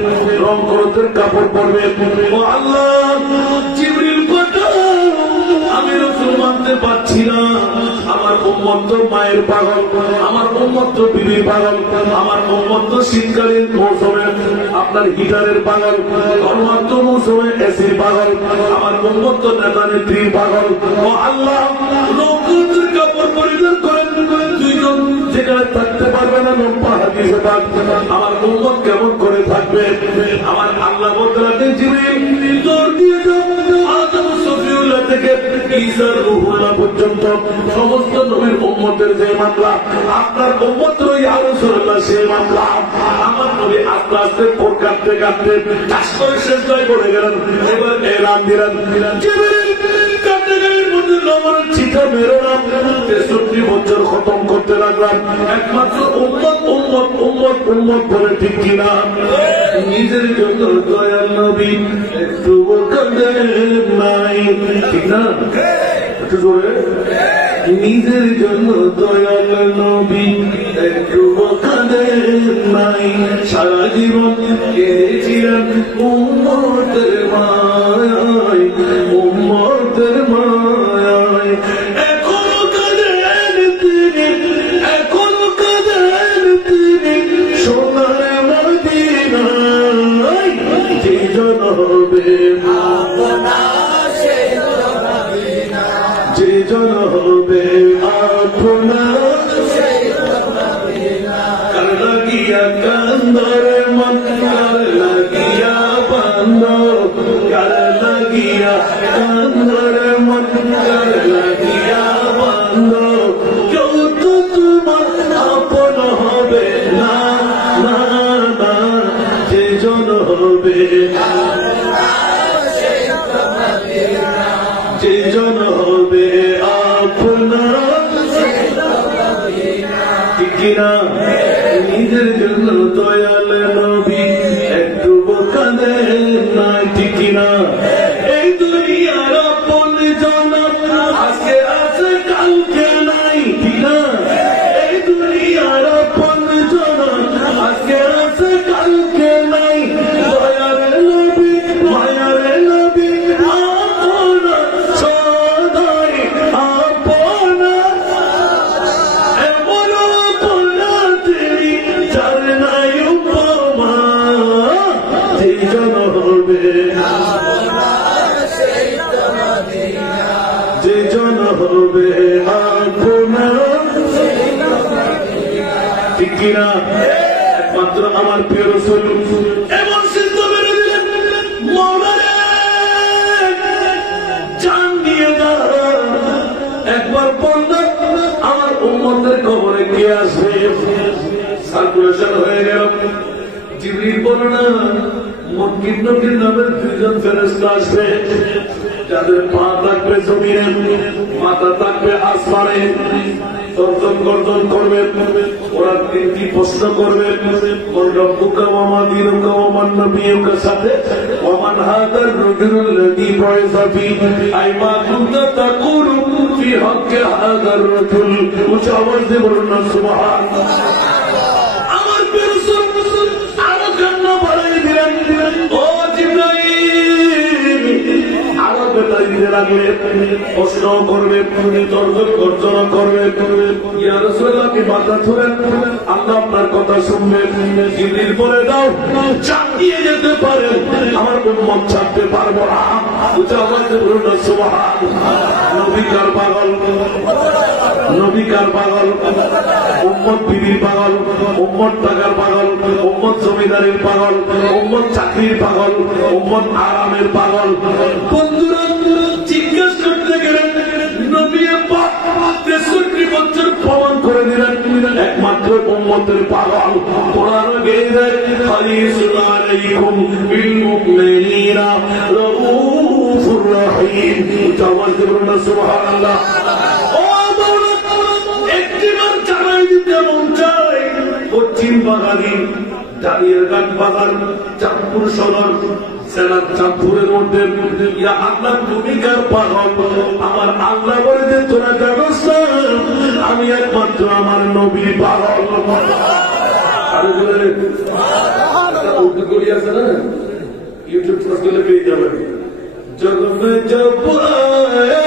রং করতের কাপড় পরবে। ও আল্লাহ, জিবরিল পাঠাও, আমি তো মায়ের পাগল, আমার উম্মত তো বিবির পাগল, আমার উম্মত তো শীতকালীন মৌসুমে আপনার হিটারের পাগল, গরমাক্ত মৌসুমে এসির পাগল, আমার উম্মত তো নেতা নেত্রীর পাগল। ও আল্লাহ, নৌকোদের কাপড় পরিধান করেন দুইজন যেখানে থাকতে পারবে না, লম্বা হাদিসে থাকবে না, আমার উম্মত কেমন করে থাকবে? আমার আল্লাহ বলতে রাখেন, জিবরিল দৌড় দিয়ে যাও আদম সফিউল্লাহ থেকে ঈসা রূহুল্লাহ পর্যন্ত সমস্ত নবীর উম্মতের যে মামলা, আপনার উম্মতের ওই রাসূলুল্লাহ সেই মামলা। আমার নবী আস্তে আস্তে কোট কাটতে কাটতে টাস করে সেজদায় পড়ে গেলেন। এবার এলান দিলেন, জিবরিল কান্নাকাটির মধ্যে লবণের ছিটা মেরো না। 63 বছর খতম করতে লাগলাম, একমাত্র উম্মত উম্মত উম্মত উম্মত বলে, ঠিক কিনা? নিজের জন্য দয়াল নবী একটু কাঁদেন নাই, ঠিক না? একটু জোরে। নিজের জন্য দয়াল নবী একটু কাঁদেন নাই, সারা জীবন কেঁদেছিলেন উম্মতের মায়ায়, উম্মতের মায়ায়। এখনো কাঁদেন তিনি, এখনো কাঁদেন তিনি সোনার মদিনায়। যে জন হবে যে জন হবে আপনার, কার লাগিয়া কান্দর মন, কার লাগিয়া বান্দ, কার লাগিয়া কান্দর মন, কার লাগিয়া বান্দ। কেউ তো তোমার আপন হবে না, না না, যে জন হবে যে জন হবে আপনার, ঠিক কিনা? নিজের জন্য দয়াল নবী একটু কাঁদেন নাই, ঠিক কিনা? এই দুনিয়ার আপন জন আজকে আছে কালকে নাই, ঠিক না? এই দুনিয়ার আপন জন আজকে আছে কালকে নাই। দয়াল নবী মায়ার নবী আপনা সদাই আপনা, এমন আপনা তিনি যার নাই উপমা। যে জন হবে যে জন হবে আপনার, ঠিক কিনা? একমাত্র আমার প্রিয় রাসূল এমন সিদ্ধ মেরে দিলেন, মওলানা জান দিয়ে দাও। একবার বললেন, আমার উম্মতের কবরে কে আসবে? সার্কুলেশন হয়ে গেল। জিবরিল বলল না, মুনকির নকির নামের দুইজন ফেরেশতা আসবে, যাদের পা থাকবে জমিনে, মাথা থাকবে আসমানে, তর্জন গর্জন করবে। ওরা 3টি প্রশ্ন করবে, মান রব্বুকা ওয়া মা দীনুকা ওয়া মান নবিয়ুকা, সাথে ওয়া মান হাদার রাজুলুল্লাযী বুইসা ফীহি, আই মা কুনতা তাকুলু ফী হাক্কি হাদার রাজুল। উচ্চ আওয়াজে বলুন না সুবহানাল্লাহ। আমার প্রিয় রাসূল আরো কান্না বাড়াই দিলেন, ও জিবরাইল আরো বেতাই দিতে লাগলে, প্রশ্ন করবে, তর্জন গর্জন করবে। ইয়া রাসূলুল্লাহ, কি মাথা ধরেন, আল্লাহ আপনার কথা শুনবেন। জিবরিল বলে দাও, চাপ দিয়ে যেতে পারে, আমার উম্মত ছাড়তে পারবো না। উচ্চ আওয়াজে বলুন না সুবহানাল্লাহ। নবী কার পাগল, নবী কার পাগল? উম্মত বিবির পাগল, উম্মত টাকার পাগল, উম্মত জমিদারের পাগল, উম্মত চাকরির পাগল, উম্মত আরামের পাগল। বন্ধুরা জিজ্ঞেস করতে গেলেন, নবী পাক 63 বছর প্রমাণ করে দিলেন একমাত্র উম্মতের পাগল। কোরআন গেয়ে দেয়, হারিসুন আলাইকুম বিল মুমিনিনা রাউফুর রহিম। আওয়াজ দিয়ে বলুন না সুবহানাল্লাহ। ও মাওলানা, একটিবার জানাই দিতে মন চায়, পশ্চিম বাগানি দাঁড়িয়েঘাট বাগান, চাঁদপুর সদর সেনার চাঁদপুরের মধ্যে, ইয়া আল্লাহ তুমি কার পাগল? আমার আল্লাহ বলে যে তোরা জানোস না, আমি একমাত্র আমার নবীর পাগল। আরে বলে উর্দু করি আছে না, ইউটিউব সার্চ করলে পেয়ে যাবেন। জগ মে জব আয়ে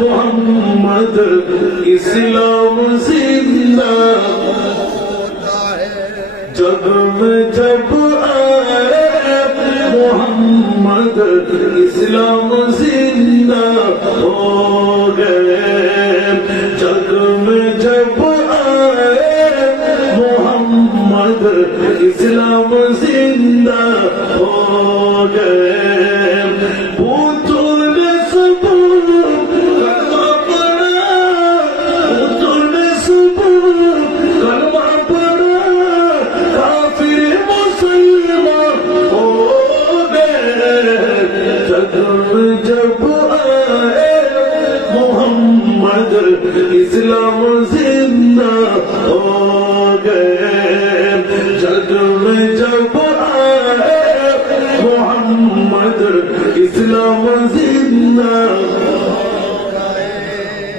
মুহাম্মদ मोहम्मद इस्लाम जिंदा जग में जब आए मोहम्मद इस्लाम जिंदा हो गए जग में जब आए मोहम्मद इस्लाम जिंदा हो गए जब आए मोहम्मद इस्लाम जिंदा हो गए जग में जब आए मोहम्मद इस्लाम जिंदा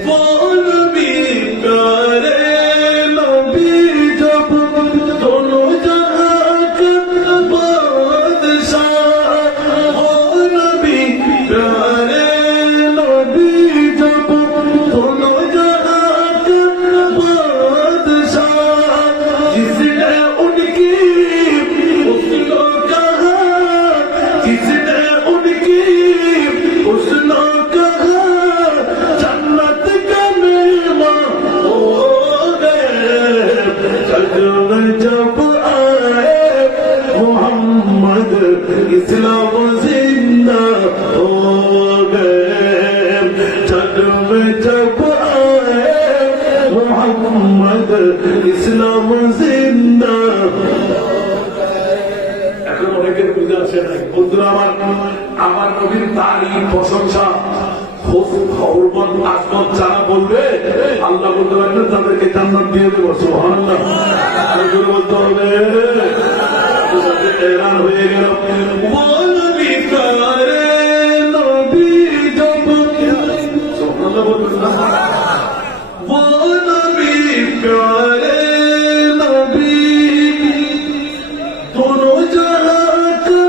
वो नबी प्यारे नबी जब दोनों जहां का बादशाह वो नबी प्यारे नबी जब दोनों जहां का बादशाह जिसने उनकी हुस्नो कहा जिसने उनकी हुस्नो कहा जन्नत का मेहमान हो गए जग में जब आए मोहम्मद इस्लाम जिंदा हो गए जग में जब आए मोहम्मद इस्लाम जिंदा এখন অনেকের বুঝে আসে নাই বন্ধুরা আমার নবীর তারিফ প্রশংসা খবর আজমত যারা বলবে আল্লাহ বলতে পারবেন তাদেরকে জান্নাত দিয়ে দেবো সুবহানাল্লাহ বলতে হবে এলান হয়ে গেল वो नबी प्यारे नबी जब सुबहानाल्लाह बोलবেন না वो नबी प्यारे नबी दोनों जहां का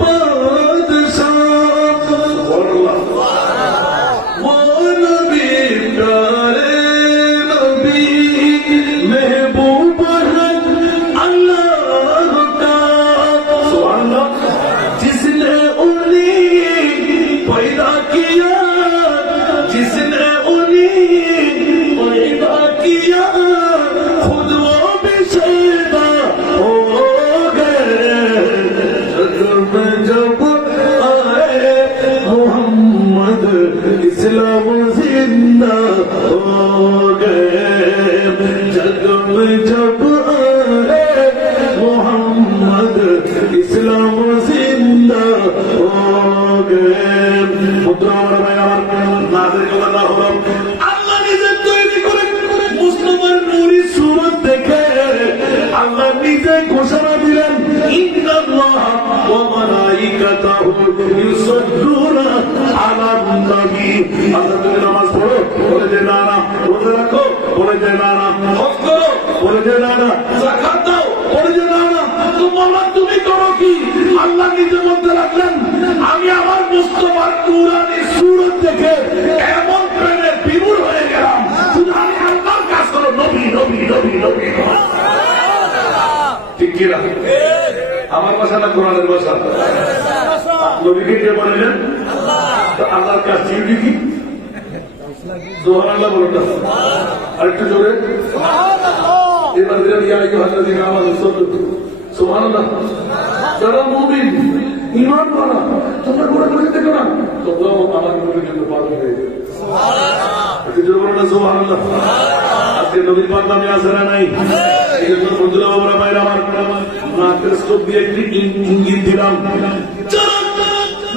बादशाह वो नबी प्यारे नबी महबूब है अल्लाह का सुभान जिसने उन्हें पैदा किया जिसने उन्हें पैदा किया खुद वो भी शैदा हो गए जग में जब आए मोहम्मद इस्लाम जिंदा हो गए जग में जब आए मोहम्मद इस्लाम जिंदा हो गए मुद्रा नाज़िर अल्लाह আল্লাহ নিজে তৈরি করে মুস্তাফার নূরি সুরত দেখে আল্লাহ নিজে ঘোষণা দিলেন ইন্নাল্লাহ ওয়া মালাইকাতাহু ইউসাল্লুনা আলান নবী আল্লাহ তুমি নামাজ পড়ো বলে যে না না রোজা রাখো বলে যে না না হজ করো বলে যে না না যাকাত দাও বলে যে না না তোমার তুমি করো কি আল্লাহ নিজে বলতে লাগলেন আমি আমার মুস্তাফার নূরানি সুরত দেখে এমন প্রেমে বিমূঢ় হয়ে গেলাম শুধু আমি আল্লাহর কাজ করো নবী নবী নবী নবী ঠিক কি না আমার ভাষা না কোরআনের ভাষা নবীকে কে বলেন আল্লাহর কাজ চিনি কি সুবহানাল্লাহ বলুন না আরেকটু জোরে এবার দিলেন ইয়া আইয়ুহাল্লাযীনা আমানু সাল্লু সুবহানাল্লাহ যারা মুমিন ঈমান করা তোমরা গোড়া করে দেখো না তোমরাও আমার নবীর জন্য পাগল হয়ে যাবে সুবহানাল্লাহ একটু জোরে বলুন না সুবহানাল্লাহ আজকে নবীর পাক নামে আছে না নাই এই জন্য বন্ধুরা বাবারা ভাইরা আমার নাকের স্কোপ দিয়ে একটি ইঙ্গিত দিলাম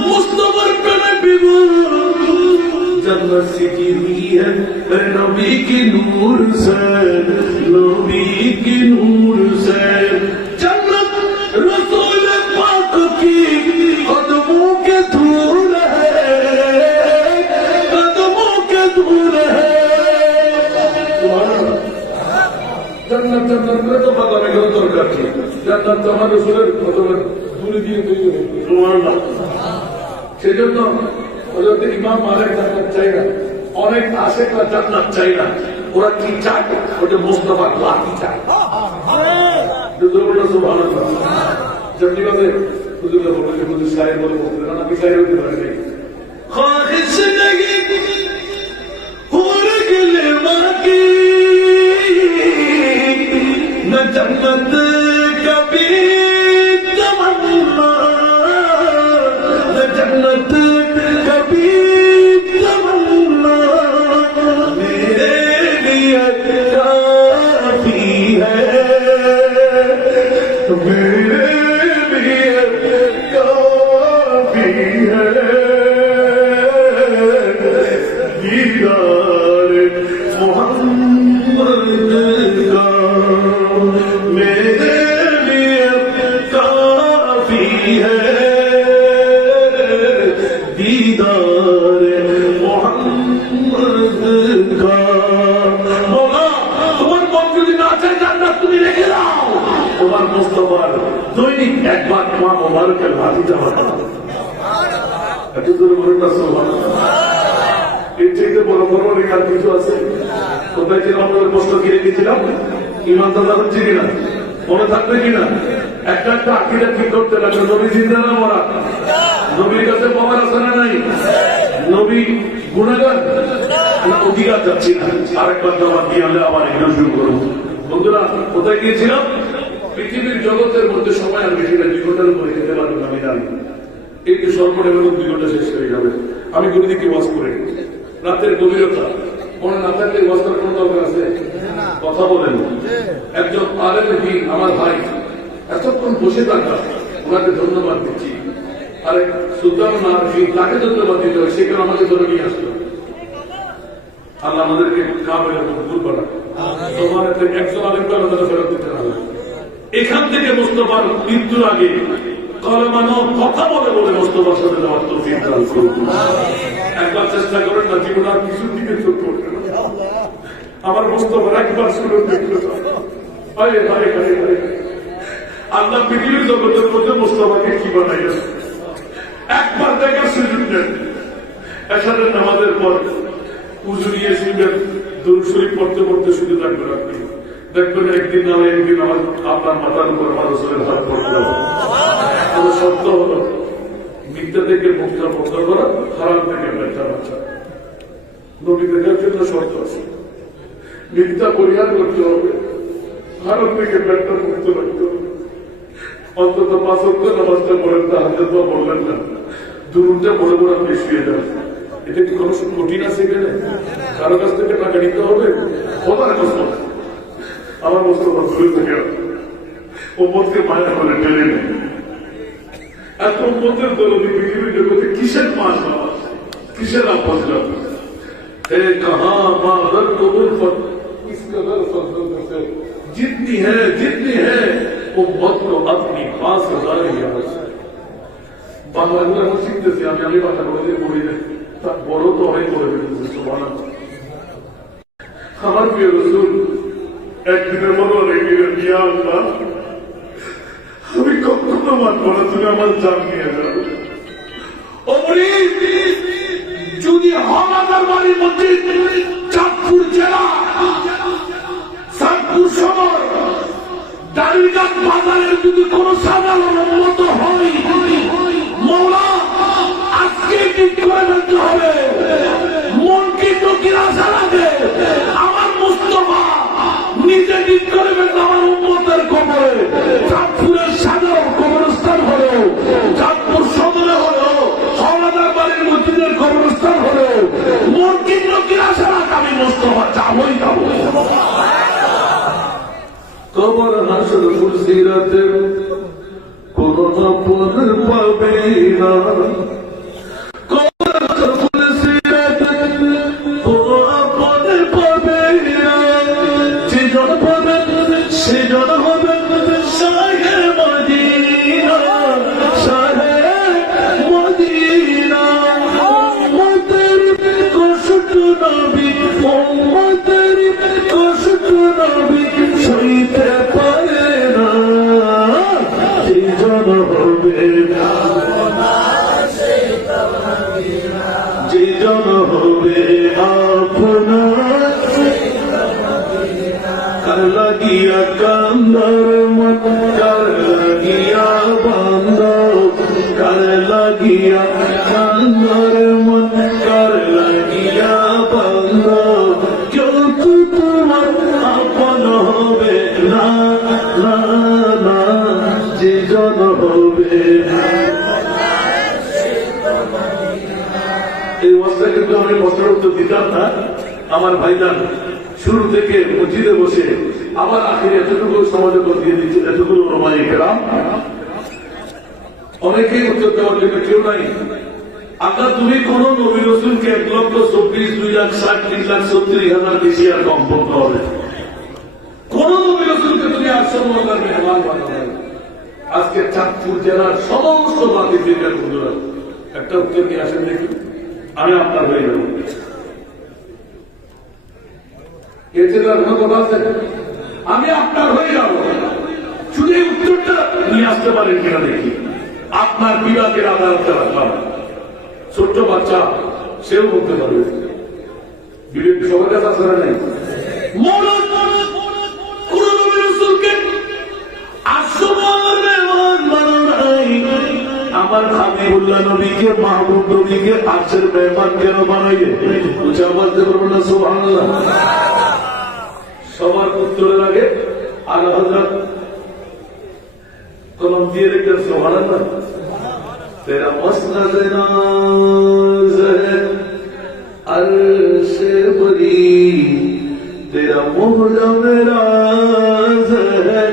মুস্তাফার প্রেমে বিমূঢ় जन्नत सीखी हुई है नबी की नूर से नबी की नूर से जन्नत रसूल पाक की कदमों के धूल है कदमों के धूल है जन्नत जन्नत में तो पता नहीं करो दरकार थी जन्नत तो हमारे रसूलेर कदमेर धूल দিয়ে তৈরি হয়েছে সুবহানাল্লাহ সেজন্য হযরত ইমাম মালিক জান্নাত চাই না অনেক আশেকরা জান্নাত চাই না, ওরা কি চায়? ওটা মুস্তাফার লাঠি চায়। সুবহানাল্লাহ। যেমনি ভাবে হুজুররা বলে হুজুর সাহেব বলে বলতে না, আমি সাহেব হইতে পারি নাই। ख्वाहिश नहीं और गिले बाकी न जन्नत कभी तमन्ना न जन्नत कभी तमन्ना मेरे लिए काफी है मेरे लिए काफी है दीदार मोहम्मद का मेरे लिए काफी है दीदार मोहम्मद का। मौला তোমার মন যদি না চায় জান্নাত তুমি রেখে দাও, তোমার মুস্তাফার দৈনিক একবার তোমার মোবারকের হাতি যাওয়া এত দূর বলেন না সুবহানাল্লাহ। এর চাইতে বড় বড় রেখার কিছু আছে? কোথায় ছিল আমাদের কষ্ট কিনে গেছিলাম? ইমান দাদা হচ্ছে কিনা মনে থাকবে কিনা? একটা একটা আকিদা ঠিক করতে লাগবে। নবী জিন্দা না মরা? নবীর কাছে পাওয়ার আছে না নাই? নবী গুণাগার অধিকার যাচ্ছি না। আরেকবার জবাব দিয়ে আমরা আবার এগুলো শুরু করবো। বন্ধুরা কোথায় গিয়েছিলাম? পৃথিবীর জগতের মধ্যে সময় আর বেশি না, 2 ঘন্টার উপরে খেতে পারবেন আমি জানি। এই তো সর্বনিম্ন 2 ঘন্টা শেষ হয়ে যাবে। আমি গুরুদিকে ওয়াজ করে রাতের গভীরতা মনে না থাকলে ওয়াজ করার কোনো দরকার আছে? কথা বলেন। একজন আলেম দিন আমার ভাই এতক্ষণ বসে থাকতাম, ওনাকে ধন্যবাদ দিচ্ছি। আরেক সুলতান তাকে ধন্যবাদ দিতে হয়, সেখানে আমাকে ধরে নিয়ে আসলো। আল্লাহ আমাদেরকে কাবের দূর করা তোমার একজন আলেমকে আমাদের ফেরত দিতে হবে। এখান থেকে মুস্তাফার মৃত্যুর আগে কলমানো কথা বলে বলে মুস্তাফার সাথে যাওয়ার তৌফিক দান করুন। একবার চেষ্টা করেন না, জীবন আর কিছু দিকে চোখ করবে না। আমার মুস্তাফার একবার শুনে দেখতে আল্লাহ পৃথিবীর জগতের মধ্যে মুস্তাফাকে কি বানাইলেন একবার দেখার সুযোগ দেন। এসারের নামাজের পর উজু নিয়ে শুনবেন, দরুদ শরীফ পড়তে পড়তে শুনে থাকবেন। আপনি দেখবেন একদিন না একদিন আমার আপনার মাথার উপর আমার রসুলের হাত পড়তে হবে। শর্ত হলো মিথ্যা থেকে মুখটা বন্ধ করা, হারাম থেকে ব্যর্থা বাঁচা। নবী দেখার জন্য শর্ত আছে, মিথ্যা পরিহার করতে হবে, হারাম থেকে ব্যর্থা মুক্ত রাখতে হবে। অন্তত 5 ওয়াক্ত নামাজটা পড়েন, তাহাজ্জুদ পড়লেন না, দুরুদটা পড়ে পড়ে আপনি শুয়ে যান। এটা কি কোনো কঠিন আছে এখানে? কারো কাছ থেকে টাকা নিতে হবে? আমার মুস্তাফা দূরে থেকে উম্মতকে মায়া করে টেনে নেয়। এত উম্মতের দরদি পৃথিবীর জগতে কিসের মান বাবা, কিসের আব্বাস লাগবে? कहाँ मादर कबूल पर इस कदर फजल से जितनी है उम्मत को अपनी पास বাংলা এখন শিখতেছি আমি, আমি বাংলা বলে পড়ি না, তার বড় তো হয় করে ফেলতেছে। সুবহানাল্লাহ। আমার প্রিয় রাসূল একদিনের মতো রেখে দিয়া আল্লাহ আমি কখনো মানবো না, তুমি আমার জান নিয়ে যাও। যদি হাওলাদার বাড়ির মধ্যে চাঁদপুর জেলা চাঁদপুর শহর দাঁড়িঘাট বাজারের যদি কোন সাধারণ উন্নত হয়, মৌলা আজকে ঠিক করে ফেলতে হবে। মন কিন্তু কিরাসা লাগে, আমার মুস্তাফা নিজে ঠিক করে ফেলতে আমার উম্মতের কবরে। চাঁদপুরের সাধারণ কবরস্থান হলেও, চাঁদপুর সদরে হলেও, হাওলাদার বাড়ির মসজিদের কবরস্থান হলেও মন কিন্তু কিরাসা রাখ, আমি মুস্তাফা যাবই যাবো। কবর হাসর ফুলসিরাতে কোন আপন পাবে না, কবর হাসর ফুলসিরাতে কোন আপন পাবে না। যেজন পাবে সেজন হবে শাহে মদিনা, শাহে মদিনা। উম্মতের কষ্ট নবী, উম্মতের কষ্ট নবী সইতে পারে না, কিন্তু আমি প্রশ্নের উত্তর দিতাম না। আমার ভাইজান শুরু থেকে মসজিদে বসে আবার আখেরে এতটুকু সমাজে দিয়ে দিচ্ছে, এতগুলো ওলামায়ে কেরাম, অনেকেই উত্তর দেওয়ার জন্য কেউ নাই। আল্লাহ তুমি কোন নবী রাসূলকে 1,24,2,60,3,70,000 বেশি আর কম করতে হবে? কোন নবী রাসূলকে তুমি আল্লাহর মেহমান বানাবে? আজকে চাঁদপুর জেলার সমস্ত বাতি ফিরকার বন্ধুরা একটা উত্তর নিয়ে আসেন দেখি, আমি আপনার হয়ে যাব। কথা আছে, আমি আপনার হয়ে যাব, শুধু এই উত্তরটা নিয়ে আসতে পারেন কিনা দেখি। আপনার বিভাগের আদালতে রাখলাম, ছোট্ট বাচ্চা সেও বলতে পারবে। বিবেক সবার কাছে আসলে নেই। আমার হাবিবুল্লাহ নবীকে, মাহবুব নবীকে আরশের মেহমান কেন বানাইলে? উচ্চ আওয়াজ দিয়ে বলুন না সুবহানাল্লাহ। সবার উত্তরের আগে আলা হযরত কলম দিয়ে রেখে সুবহানাল্লাহ। तेरा मसनद नाज़ है अर्श बरी, तेरा मुहरम राज़ है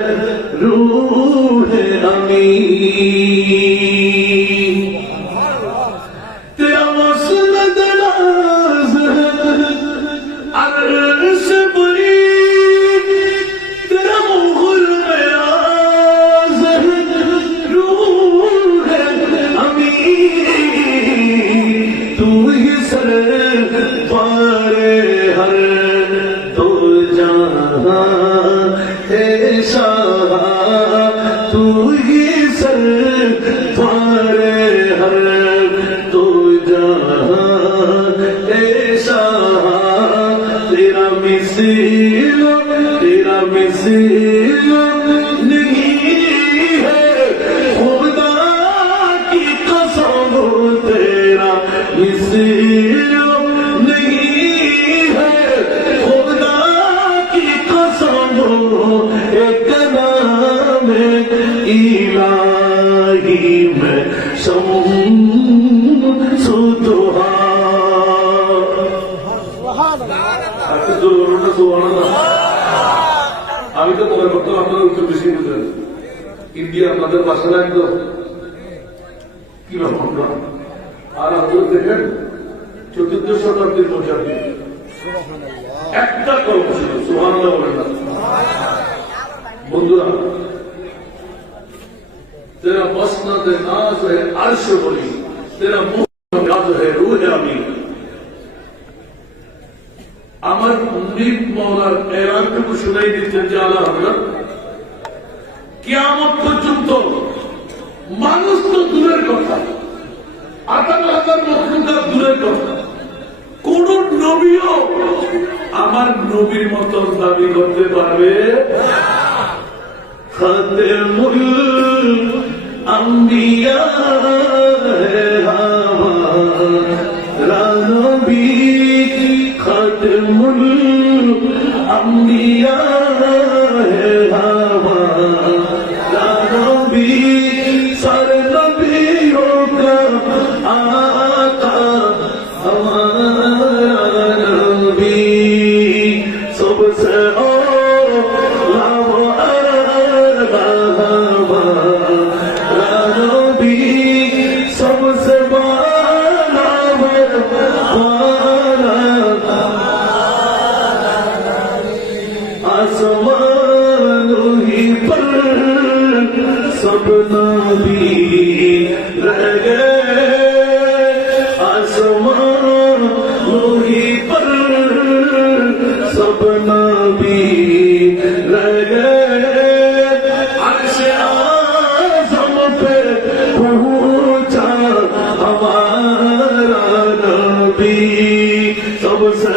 रूह अमीन, तेरा मसनद नाज़ है अर्श बरी, तेरा मुहरम राज़ है रूह तू ही सर पारे हर दो जहां है शाह, तू ही सर पारे हर दो जहां है शाह, तेरा मिसील नहीं है खुदा की कसम, तेरा मिसील नहीं है खुदा की कसम, एक नाम इलाही में शम्सु दुहा। আমি তো তোমার করতাম, আপনার উত্তর বেশি বুঝলেন। ইন্ডিয়া আপনাদের বাসা লাগতো কি রকম, আর আপনার দেখেন 14th শতাব্দীর পর্যায়ে একটা কলম ছিল। সুবহানাল্লাহ বলেন না বন্ধুরা। तेरा मसनद नाज़ है अर्श बरी, तेरा मुहरम राज़ है रूह अमीन। আমার মুনিব মাওলার এলানটুকু শুনাই দিচ্ছেন যে আলা হযরত কিয়ামত পর্যন্ত মানুষ তো দূরের কথা, 18,000 মখলুকাত দূরের কথা, কোন নবীও আমার নবীর মতন দাবি করতে পারবে খাতেমুল আম্বিয়া হাওয়ারা নবী, খাতেমুল আম্বিয়া হাওয়ারা নবী, সর নবিयों का आका हमारा नबी, सबसे सबसे आसमान ही पर सब नबी रह गए, आसमान ही पर सब नबी रह गए, अर्श आज़म पे पहुंचा हमारा नबी, सबसे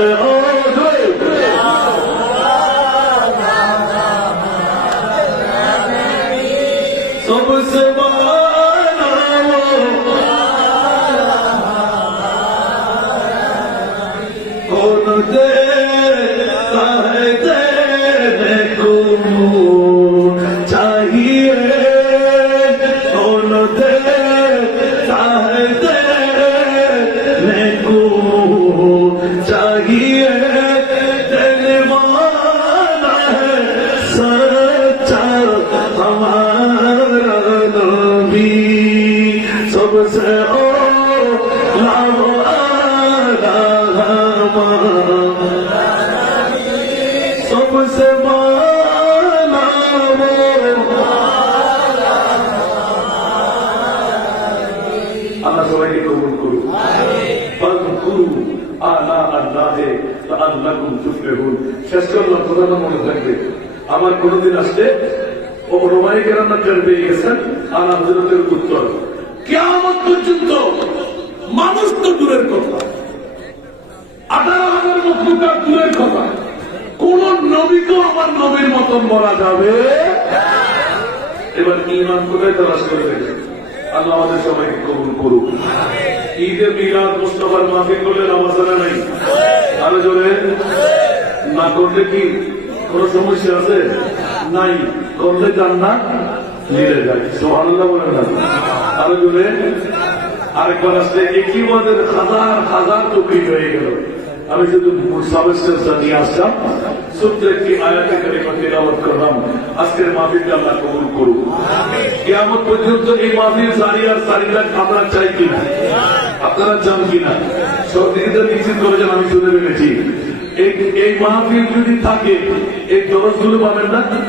सबसे कौन देता है देने को चाहिए, कौन देता है देने को चाहिए देने वाला है सच्चा हमारा नबी सबसे ओ लाओ आला सबसे बाला वो আল্লাহ সবাইকে কবুল করুন ফাযকুরু আলা আল্লাহি লাআল্লাকুম তুফলিহুন। শেষ করলাম, কথাটা মনে থাকবে। আমার কোনদিন আসলে ওলামায়ে কেরামরা টের পেয়ে গেছেন আলা হযরতের উত্তর কিয়ামত পর্যন্ত মানুষ তো দূরের কথা, 18,000 মখলুকাত দূরের কথা, কোন নবীকেও আমার নবীর মতন বলা যাবে। এবার ঈমান কোথায় তালাশ করে দেখেন। আল্লাহ আমাদের সবাইকে কবুল করুক। ঈদের মিলাদ মুস্তাফার মাহফিল করলে নামাজ আনা নাই, আরো জোরে না করলে কি কোন সমস্যা আছে? নাই, করলে জান্নাত মিলে যায়। সুবহানাল্লাহ বলেন না, আরো জোরে। আরেকবার আসলে একই ওয়াদের হাজার হাজার টুকরি হয়ে গেল। আমি শুধু সাবস্টেন্সটা নিয়ে আসলাম, ছোট্ট একটি আয়াতে কারিমা তিলাওয়াত করলাম। আজকের মাহফিলটা আল্লাহ কবুল করুক। কিয়ামত পর্যন্ত এই মাহফিল জারি আর জারি রাখ আমরা চাই কিনা, আপনারা চান কিনা? সহযোগিতা নিশ্চিত করেছেন, আমি শুনে পেরেছি। এই মাহফিল যদি থাকে এই দরজগুলো পাবেন না।